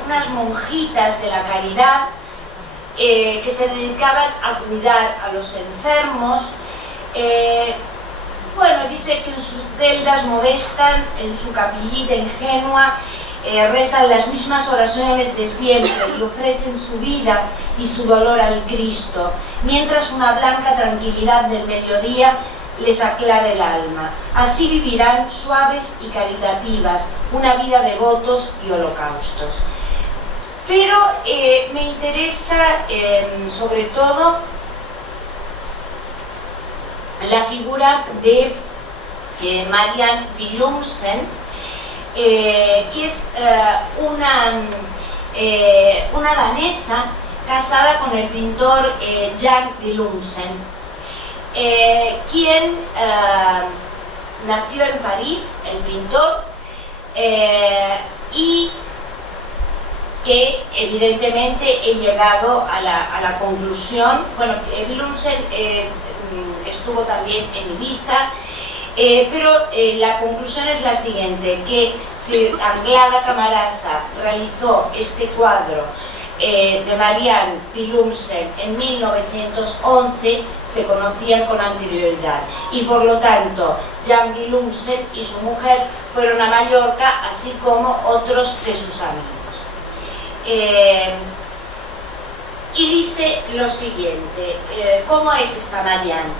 unas monjitas de la caridad que se dedicaban a cuidar a los enfermos. Bueno, dice que en sus celdas modestas, en su capillita ingenua, rezan las mismas oraciones de siempre y ofrecen su vida y su dolor al Cristo, mientras una blanca tranquilidad del mediodía les aclara el alma. Así vivirán suaves y caritativas una vida de votos y holocaustos. Pero me interesa sobre todo la figura de Marianne Willumsen, que es una danesa casada con el pintor Jan Willumsen, quien nació en París, el pintor, y que evidentemente he llegado a la conclusión, bueno, Willumsen estuvo también en Ibiza, pero la conclusión es la siguiente, que si Anglada Camarasa realizó este cuadro de Marianne Willumsen en 1911, se conocían con anterioridad, y por lo tanto Jan Willumsen y su mujer fueron a Mallorca, así como otros de sus amigos. Y dice lo siguiente, ¿cómo es esta Marianne?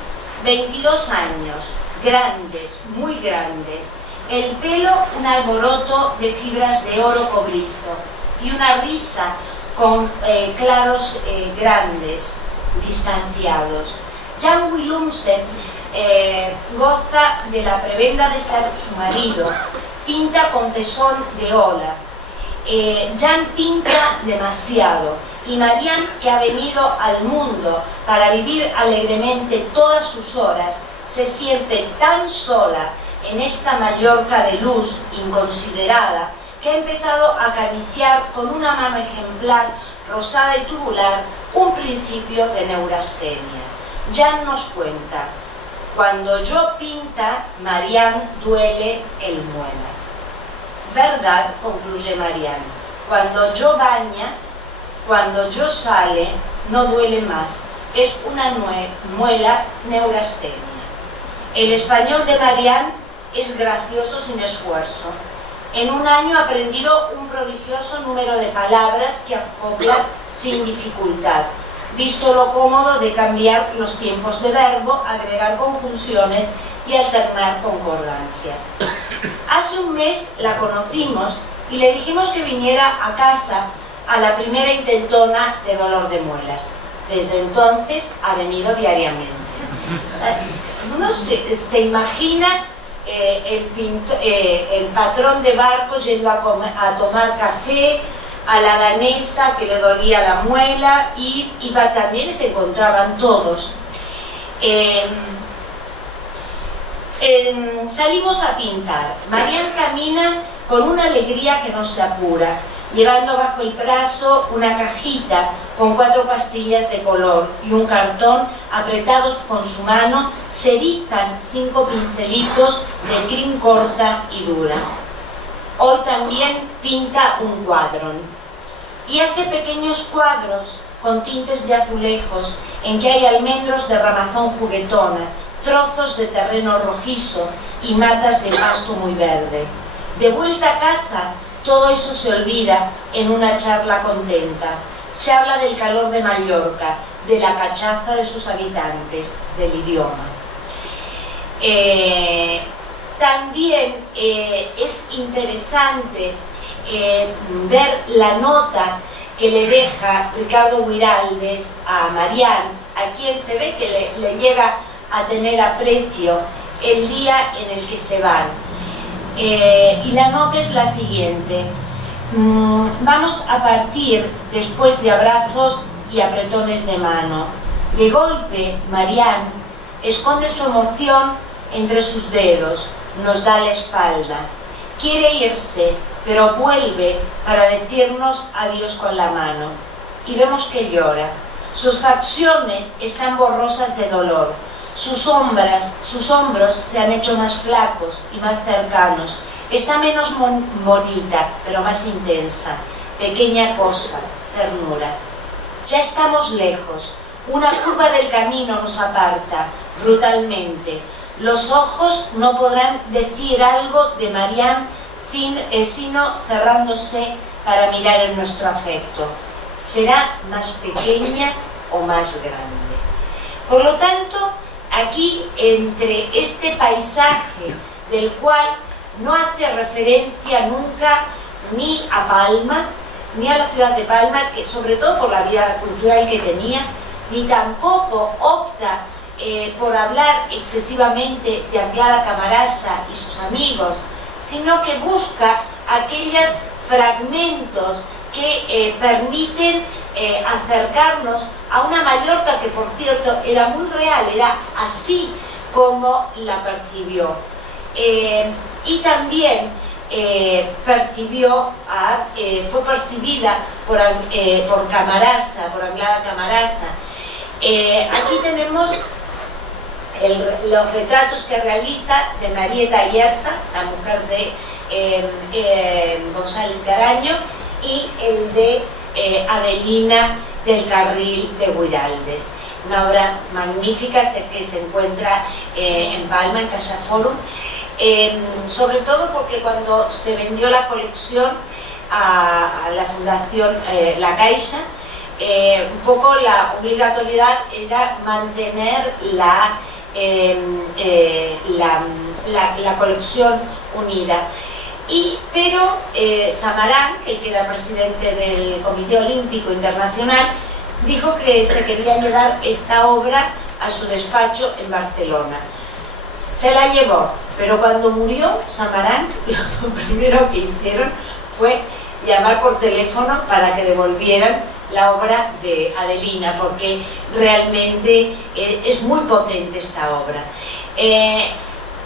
22 años, grandes, muy grandes, el pelo un alboroto de fibras de oro cobrizo y una risa con claros grandes, distanciados. Jan Willumsen goza de la prebenda de ser su marido, pinta con tesón de ola. Jan pinta demasiado, y Marianne, que ha venido al mundo para vivir alegremente todas sus horas, se siente tan sola en esta Mallorca de luz inconsiderada que ha empezado a acariciar con una mano ejemplar, rosada y tubular, un principio de neurastenia. Jan nos cuenta: cuando yo pinta, Marianne duele el muela. Verdad, concluye Marianne, cuando yo baña, cuando yo sale, no duele más, es una muela neurastenia. El español de Marianne es gracioso sin esfuerzo. En un año ha aprendido un prodigioso número de palabras que acopla sin dificultad, visto lo cómodo de cambiar los tiempos de verbo, agregar conjunciones y alternar concordancias. Hace un mes la conocimos y le dijimos que viniera a casa a la primera intentona de dolor de muelas. Desde entonces ha venido diariamente. Uno se imagina el patrón de barco yendo a tomar café a la danesa que le dolía la muela, y iba también, se encontraban todos. Salimos a pintar. Marianne camina con una alegría que nos apura, llevando bajo el brazo una cajita con 4 pastillas de color y un cartón apretados con su mano. Se erizan 5 pincelitos de crin corta y dura. Hoy también pinta un cuadrón y hace pequeños cuadros con tintes de azulejos en que hay almendros de ramazón juguetona, trozos de terreno rojizo y matas de pasto muy verde. De vuelta a casa, todo eso se olvida en una charla contenta. Se habla del calor de Mallorca, de la cachaza de sus habitantes, del idioma. También es interesante ver la nota que le deja Ricardo Guiraldes a Marianne, a quien se ve que le llega a tener aprecio el día en el que se van. Y la nota es la siguiente: vamos a partir después de abrazos y apretones de mano. De golpe, Marianne esconde su emoción entre sus dedos, nos da la espalda. Quiere irse, pero vuelve para decirnos adiós con la mano. Y vemos que llora. Sus facciones están borrosas de dolor. Sus hombros se han hecho más flacos y más cercanos. Está menos bonita, pero más intensa. Pequeña cosa, ternura. Ya estamos lejos. Una curva del camino nos aparta brutalmente. Los ojos no podrán decir algo de Marianne sino cerrándose para mirar en nuestro afecto. Será más pequeña o más grande. Por lo tanto, aquí, entre este paisaje del cual no hace referencia nunca ni a Palma, ni a la ciudad de Palma, que sobre todo por la vida cultural que tenía, ni tampoco opta por hablar excesivamente de Anglada Camarasa y sus amigos, sino que busca aquellos fragmentos que permiten acercarnos a una Mallorca que, por cierto, era muy real, era así como la percibió. Y también fue percibida por Camarasa, por Anglada Camarasa. Aquí tenemos los retratos que realiza de Marieta Ayerza, la mujer de González Garaño, y el de Adelina del Carril de Güiraldes. Una obra magnífica que se encuentra en Palma, en Caixa Forum, sobre todo porque cuando se vendió la colección a la Fundación La Caixa, un poco la obligatoriedad era mantener la colección unida. Pero Samarán, el que era presidente del Comité Olímpico Internacional, dijo que se quería llevar esta obra a su despacho en Barcelona. Se la llevó, pero cuando murió Samarán, lo primero que hicieron fue llamar por teléfono para que devolvieran la obra de Adelina, porque realmente es muy potente esta obra.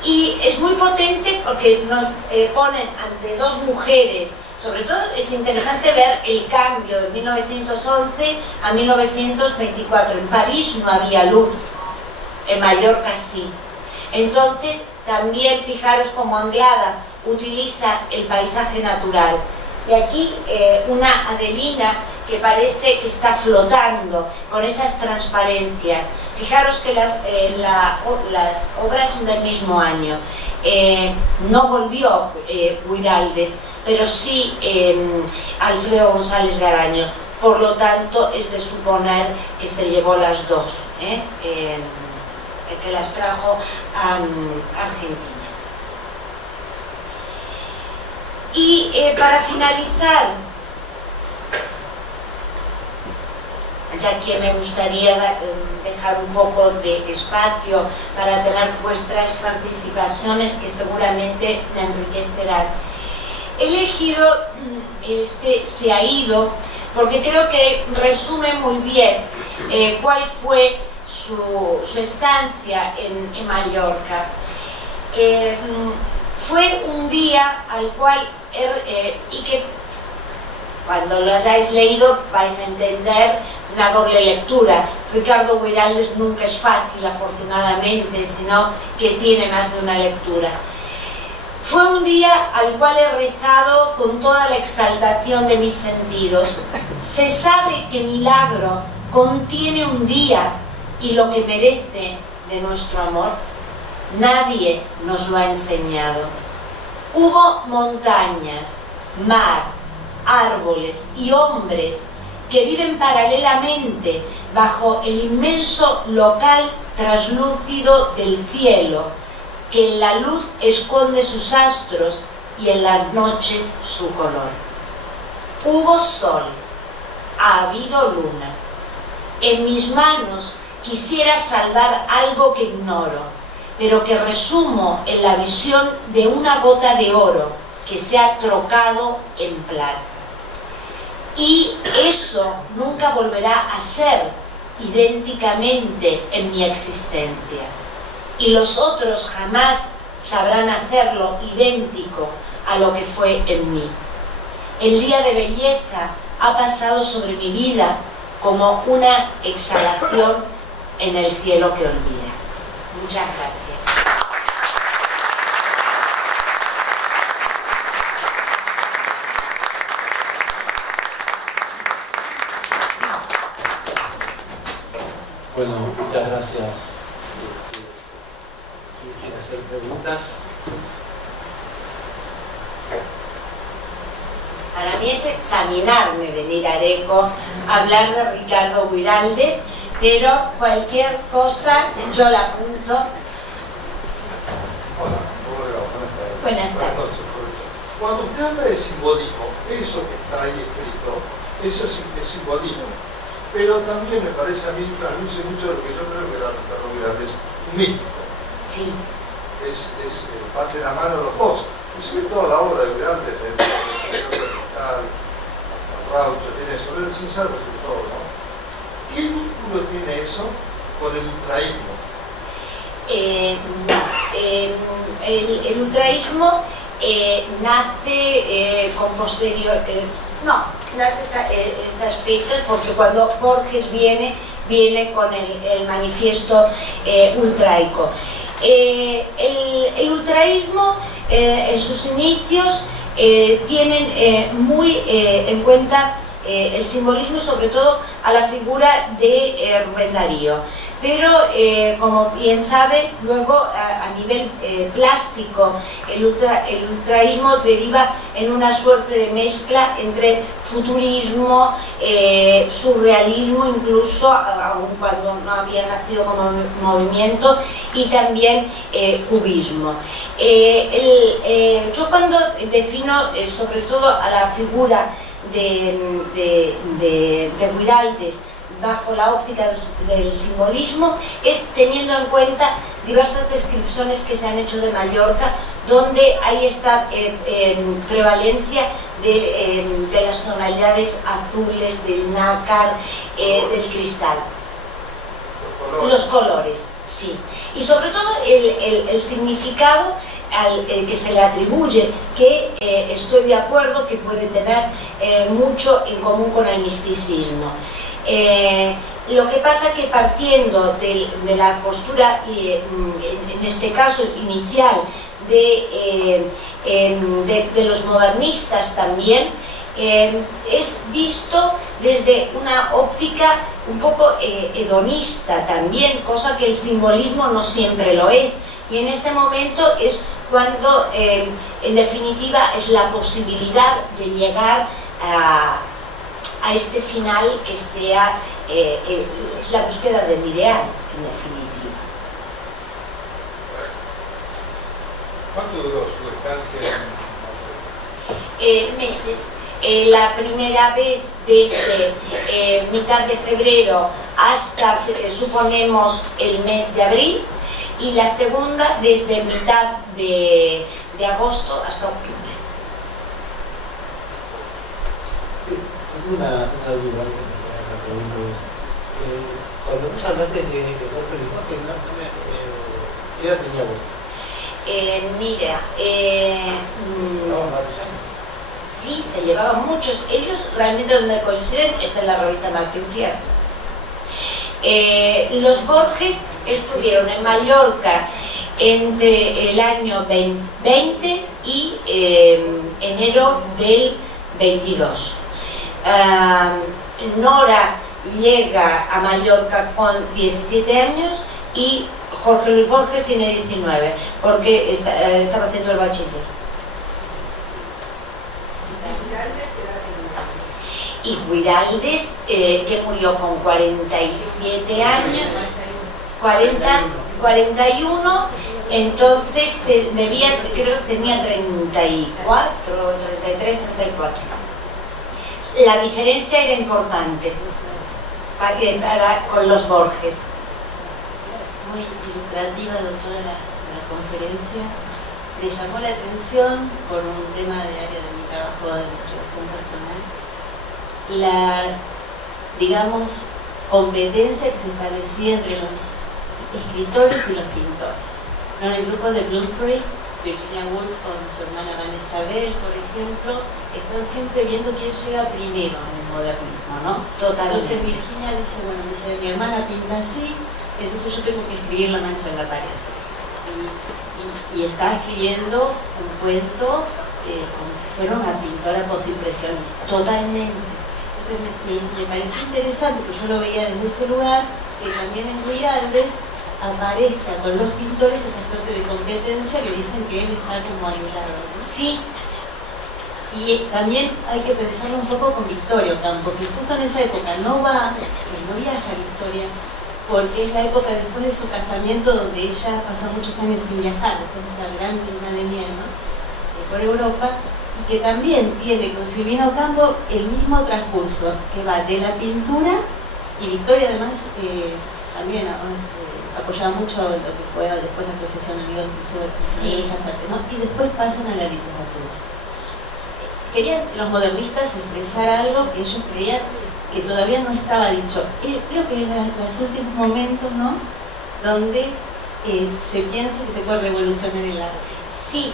Y es muy potente porque nos ponen ante dos mujeres. Sobre todo es interesante ver el cambio de 1911 a 1924. En París no había luz, en Mallorca sí. Entonces también fijaros cómo Anglada utiliza el paisaje natural. Y aquí una Adelina que parece que está flotando con esas transparencias. Fijaros que las obras son del mismo año. No volvió Güiraldes, pero sí Alfredo González Garaño. Por lo tanto, es de suponer que se llevó las dos, que las trajo a Argentina. Y para finalizar, ya que me gustaría dejar un poco de espacio para tener vuestras participaciones que seguramente me enriquecerán. He elegido Se ha ido porque creo que resume muy bien cuál fue su estancia en Mallorca. Fue un día al cual, y que cuando lo hayáis leído vais a entender una doble lectura. Ricardo Güiraldes nunca es fácil, afortunadamente, sino que tiene más de una lectura. Fue un día al cual he rezado con toda la exaltación de mis sentidos. Se sabe que milagro contiene un día y lo que merece de nuestro amor. Nadie nos lo ha enseñado. Hubo montañas, mar, árboles y hombres que viven paralelamente bajo el inmenso local traslúcido del cielo, que en la luz esconde sus astros y en las noches su color. Hubo sol, ha habido luna. En mis manos quisiera salvar algo que ignoro, pero que resumo en la visión de una gota de oro que se ha trocado en plata. Y eso nunca volverá a ser idénticamente en mi existencia. Y los otros jamás sabrán hacerlo idéntico a lo que fue en mí. El día de belleza ha pasado sobre mi vida como una exhalación en el cielo que olvida. Muchas gracias. Bueno, muchas gracias. ¿Quién quiere hacer preguntas? Para mí es examinarme venir a Areco a hablar de Ricardo Güiraldes, pero cualquier cosa yo la apunto. Hola, buenas tardes. Cuando usted habla de simbolismo, eso que está ahí escrito, eso es simbolismo. Pero también me parece a mí, trasluce mucho de lo que yo creo que era Ricardo Güiraldes, un místico. Sí. Es parte de la mano de los dos. Inclusive toda la obra de Güiraldes, Raucho, tiene sobre el sincero resultado. ¿Qué vínculo tiene eso con el ultraísmo? El ultraísmo nace con nace estas fechas porque cuando Borges viene con el manifiesto ultraico. El ultraísmo en sus inicios tienen muy en cuenta el simbolismo y sobre todo a la figura de Rubén Darío. Pero, como bien sabe, luego a nivel plástico el ultraísmo deriva en una suerte de mezcla entre futurismo, surrealismo, incluso, aun cuando no había nacido como movimiento, y también cubismo. Yo cuando defino sobre todo a la figura de Guiraldes bajo la óptica del simbolismo, es teniendo en cuenta diversas descripciones que se han hecho de Mallorca, donde hay esta prevalencia de las tonalidades azules, del nácar, del cristal. Los colores, sí. Y sobre todo el significado que se le atribuye, que estoy de acuerdo que puede tener mucho en común con el misticismo. Lo que pasa que partiendo de la postura, en este caso inicial, de los modernistas también, es visto desde una óptica un poco hedonista también, cosa que el simbolismo no siempre lo es, y en este momento es cuando en definitiva es la posibilidad de llegar a este final que sea, es la búsqueda del ideal, en definitiva. ¿Cuánto duró su estancia en meses. La primera vez desde mitad de febrero hasta, suponemos, el mes de abril, y la segunda desde mitad de agosto hasta octubre. Tengo una duda antes de hacer la pregunta. Cuando vos hablaste de Jorge Luis Borges, ¿qué edad tenía vos? Mira, ¿Llevaban varios años? sí, se llevaban muchos. Ellos realmente donde coinciden es en la revista Martín Fierro. Los Borges estuvieron en Mallorca entre el año 20 y enero del 22. Nora llega a Mallorca con 17 años y Jorge Luis Borges tiene 19, porque estaba haciendo el bachiller. Y Guiraldes, que murió con 47 años, 41, entonces debía, creo que tenía 34, 33, 34. La diferencia era importante con los Borges. Muy ilustrativa, doctora, la conferencia. Me llamó la atención por un tema de área de mi trabajo de investigación personal, la, digamos, competencia que se establecía entre los escritores y los pintores. En el grupo de Bloomsbury, Virginia Woolf con su hermana Vanessa Bell, por ejemplo, están siempre viendo quién llega primero en el modernismo, ¿no? Totalmente. Entonces Virginia dice, bueno, mi hermana pinta así, entonces yo tengo que escribir La mancha en la pared. Y está escribiendo un cuento como si fuera una pintora postimpresionista. Totalmente. Entonces me pareció interesante, porque yo lo veía desde ese lugar, que también en Guiraldes aparezca con los pintores esta suerte de competencia que dicen que él está como al lado, ¿no? Sí. Y también hay que pensarlo un poco con Victoria Ocampo, que justo en esa época no viaja a Victoria, porque es la época después de su casamiento donde ella pasa muchos años sin viajar, después de esa gran luna de miel, ¿no? Por Europa, y que también tiene con Silvina Ocampo el mismo transcurso, que va de la pintura, y Victoria además también apoyaba mucho lo que fue después la Asociación Amigos de Bellas Artes, ¿no? Y después pasan a la literatura. Querían los modernistas expresar algo que ellos creían que todavía no estaba dicho. Creo que eran los últimos momentos, ¿no?, donde se piensa que se puede revolucionar el arte. Sí,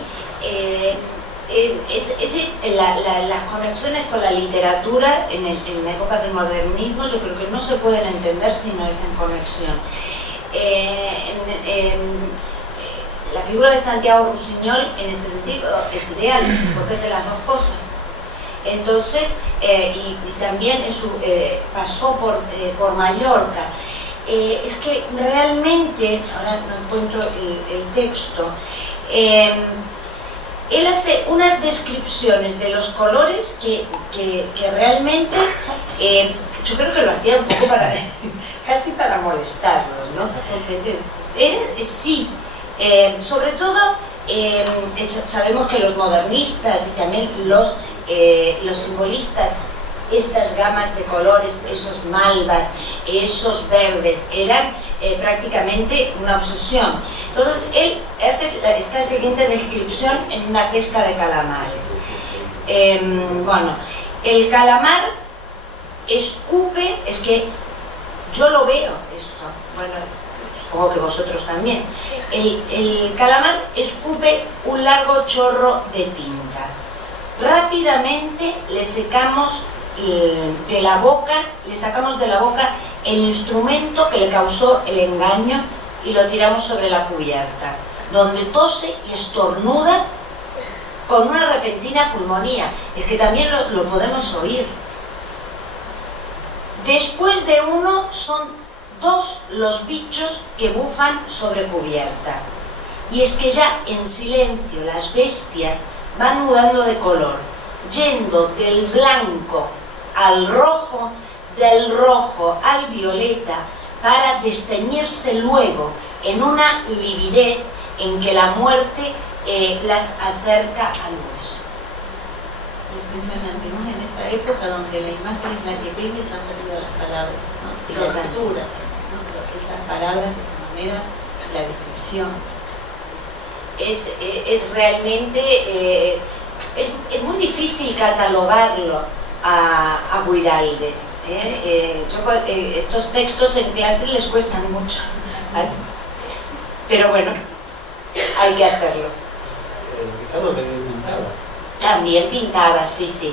las conexiones con la literatura en épocas del modernismo yo creo que no se pueden entender si no es en conexión. La figura de Santiago Rusiñol en este sentido es ideal porque es de las dos cosas. Entonces, y también pasó por Mallorca. Es que realmente, ahora no encuentro el texto, él hace unas descripciones de los colores que realmente yo creo que lo hacía un poco para casi para molestarlos, ¿no? Esa competencia. Sí, sobre todo sabemos que los modernistas y también los simbolistas, estas gamas de colores, esos malvas, esos verdes, eran prácticamente una obsesión. Entonces él hace esta siguiente descripción en una pesca de calamares. Bueno, el calamar escupe, es que yo lo veo esto, bueno, supongo que vosotros también. El calamar escupe un largo chorro de tinta. Rápidamente le sacamos de la boca el instrumento que le causó el engaño y lo tiramos sobre la cubierta, donde tose y estornuda con una repentina pulmonía. Es que también lo podemos oír. Después de uno son dos los bichos que bufan sobre cubierta. Y es que ya en silencio las bestias van mudando de color, yendo del blanco al rojo, del rojo al violeta, para desteñirse luego en una lividez en que la muerte las acerca al hueso. Impresionante, más en esta época donde la imagen es la que prime y se han perdido las palabras, ¿no? Y la cultura, ¿no? Pero esas palabras, esa manera, la descripción. Sí. Es realmente, es muy difícil catalogarlo a Guiraldes. Estos textos en clase les cuestan mucho, ¿vale? Pero bueno, hay que hacerlo. Ricardo también pintaba. También pintaba, sí, sí.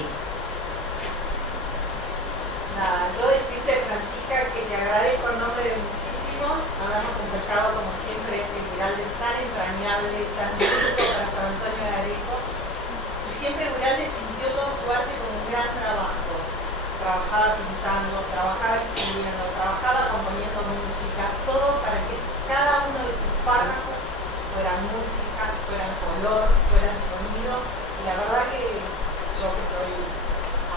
Nada, yo decirte, Francisca, que te agradezco en nombre de muchísimos habernos acercado como siempre este Guiraldes tan entrañable, tan rico para San Antonio de Areco. Y siempre Guiraldes sintió todo su arte como un gran trabajo. Trabajaba pintando, trabajaba escribiendo, trabajaba componiendo música, todo para que cada uno de sus párrafos fuera música, fuera color, fuera sonido. Y la verdad que yo, que soy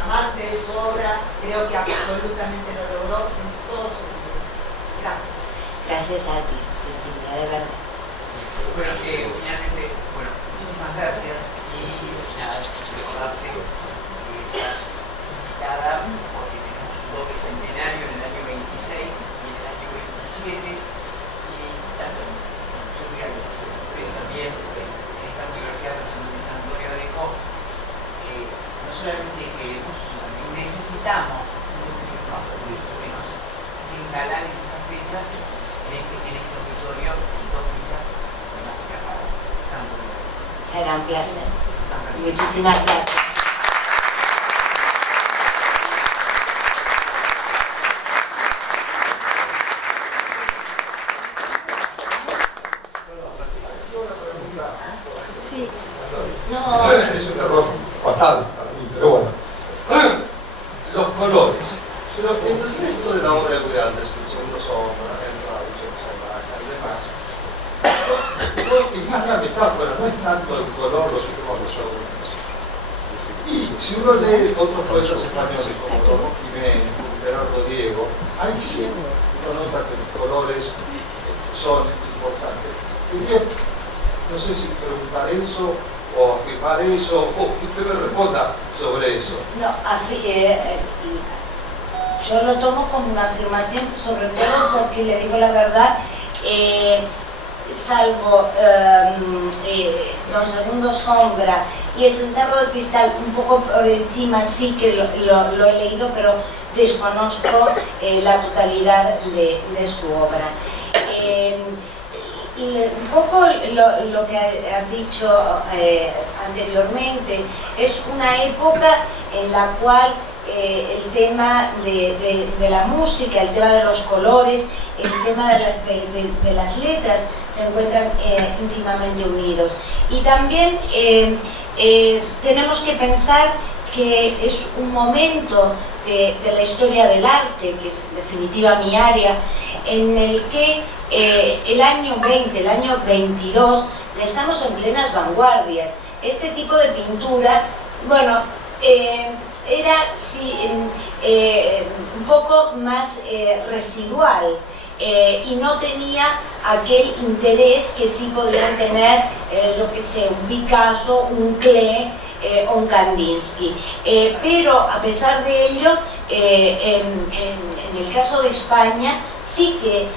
amante de su obra, creo que absolutamente lo logró en todo su vida. Gracias. Gracias a ti, Cecilia, de verdad. Bueno, finalmente, bueno, muchísimas gracias y nada, recordarte que estás invitada porque tenemos un doble centenario en el año 26 y en el año 27 y tanto yo voy a ustedes también en esta Universidad Nacional de San Antonio de Areco, que no solamente queremos, sino también necesitamos que nos engalanes esas fechas en este auditorio y dos fechas temáticas para San Antonio. Será un placer. Muchísimas gracias. Sí. No. Es un error fatal para mí, pero bueno. Los colores. Pero en el resto de la obra de Guiraldes, el Segundo Sombra, el Rayo, el Salvaje y demás, es más la metáfora, no es tanto el color lo que tenemos nosotros. Y si uno lee otros poetas españoles como Ramón Jiménez, como Gerardo Diego, ahí sí uno nota que los colores son importantes. Quería, no sé si preguntar eso o afirmar eso, o que usted me responda sobre eso. No, yo lo tomo como una afirmación, sobre todo porque le digo la verdad, salvo Don Segundo Sombra y El Cencerro de Cristal, un poco por encima sí que lo he leído, pero desconozco la totalidad de su obra. Y un poco lo que has dicho anteriormente, es una época en la cual el tema de la música, el tema de los colores, el tema de las letras se encuentran íntimamente unidos. Y también tenemos que pensar que es un momento de la historia del arte, que es en definitiva mi área, en el que el año 20, el año 22, estamos en plenas vanguardias. Este tipo de pintura, bueno, era sí, un poco más residual y no tenía aquel interés que sí podían tener, yo que sé, un Picasso, un Klee o un Kandinsky. Pero a pesar de ello, en el caso de España sí que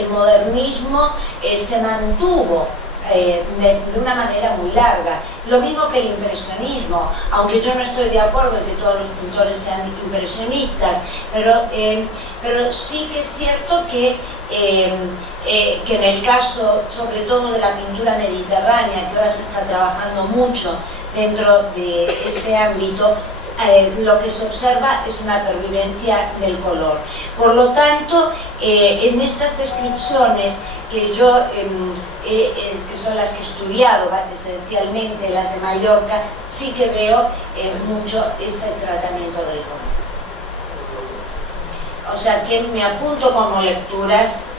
el modernismo se mantuvo de una manera muy larga. Lo mismo que el impresionismo, aunque yo no estoy de acuerdo en que todos los pintores sean impresionistas, pero sí que es cierto que en el caso sobre todo de la pintura mediterránea, que ahora se está trabajando mucho dentro de este ámbito, lo que se observa es una pervivencia del color. Por lo tanto, en estas descripciones que yo, que son las que he estudiado, esencialmente las de Mallorca, sí que veo mucho este tratamiento del color. O sea que me apunto como lecturas.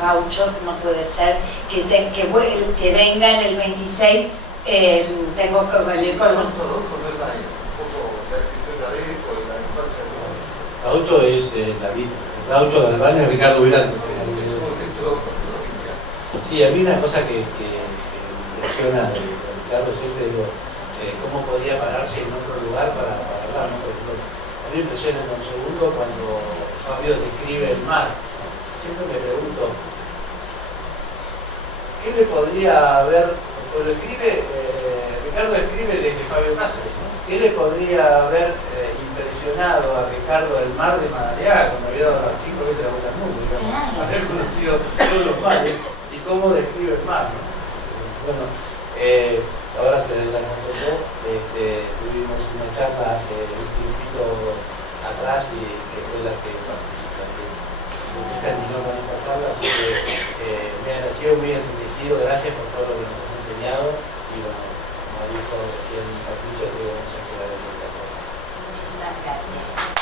Gaucho no puede ser que venga en el 26, tengo que venir con los... Gaucho es la vida. Gaucho Galván es Ricardo Virante. Sí, a mí una cosa que me impresiona de Ricardo, siempre digo, cómo podía pararse en otro lugar para hablar, ¿no? Por ejemplo, a mí me impresiona en un segundo cuando Fabio describe el mar. Siempre me pregunto, ¿qué le podría haber, pues lo escribe, Ricardo escribe desde Fabio Cáceres, ¿no? ¿Qué le podría haber impresionado a Ricardo el mar de Madariaga cuando había dado las 5 veces la vuelta al mundo, digamos, haber conocido todos los mares y cómo describe el mar, ¿no? Bueno, ahora te las yo, tuvimos una charla hace un tiempito atrás y que fue la que terminó con esta charla, así que me ha sido muy enriquecido, gracias por todo lo que nos has enseñado y bueno, como dijo recién Patricio, que vamos a esperar el día. Muchísimas gracias.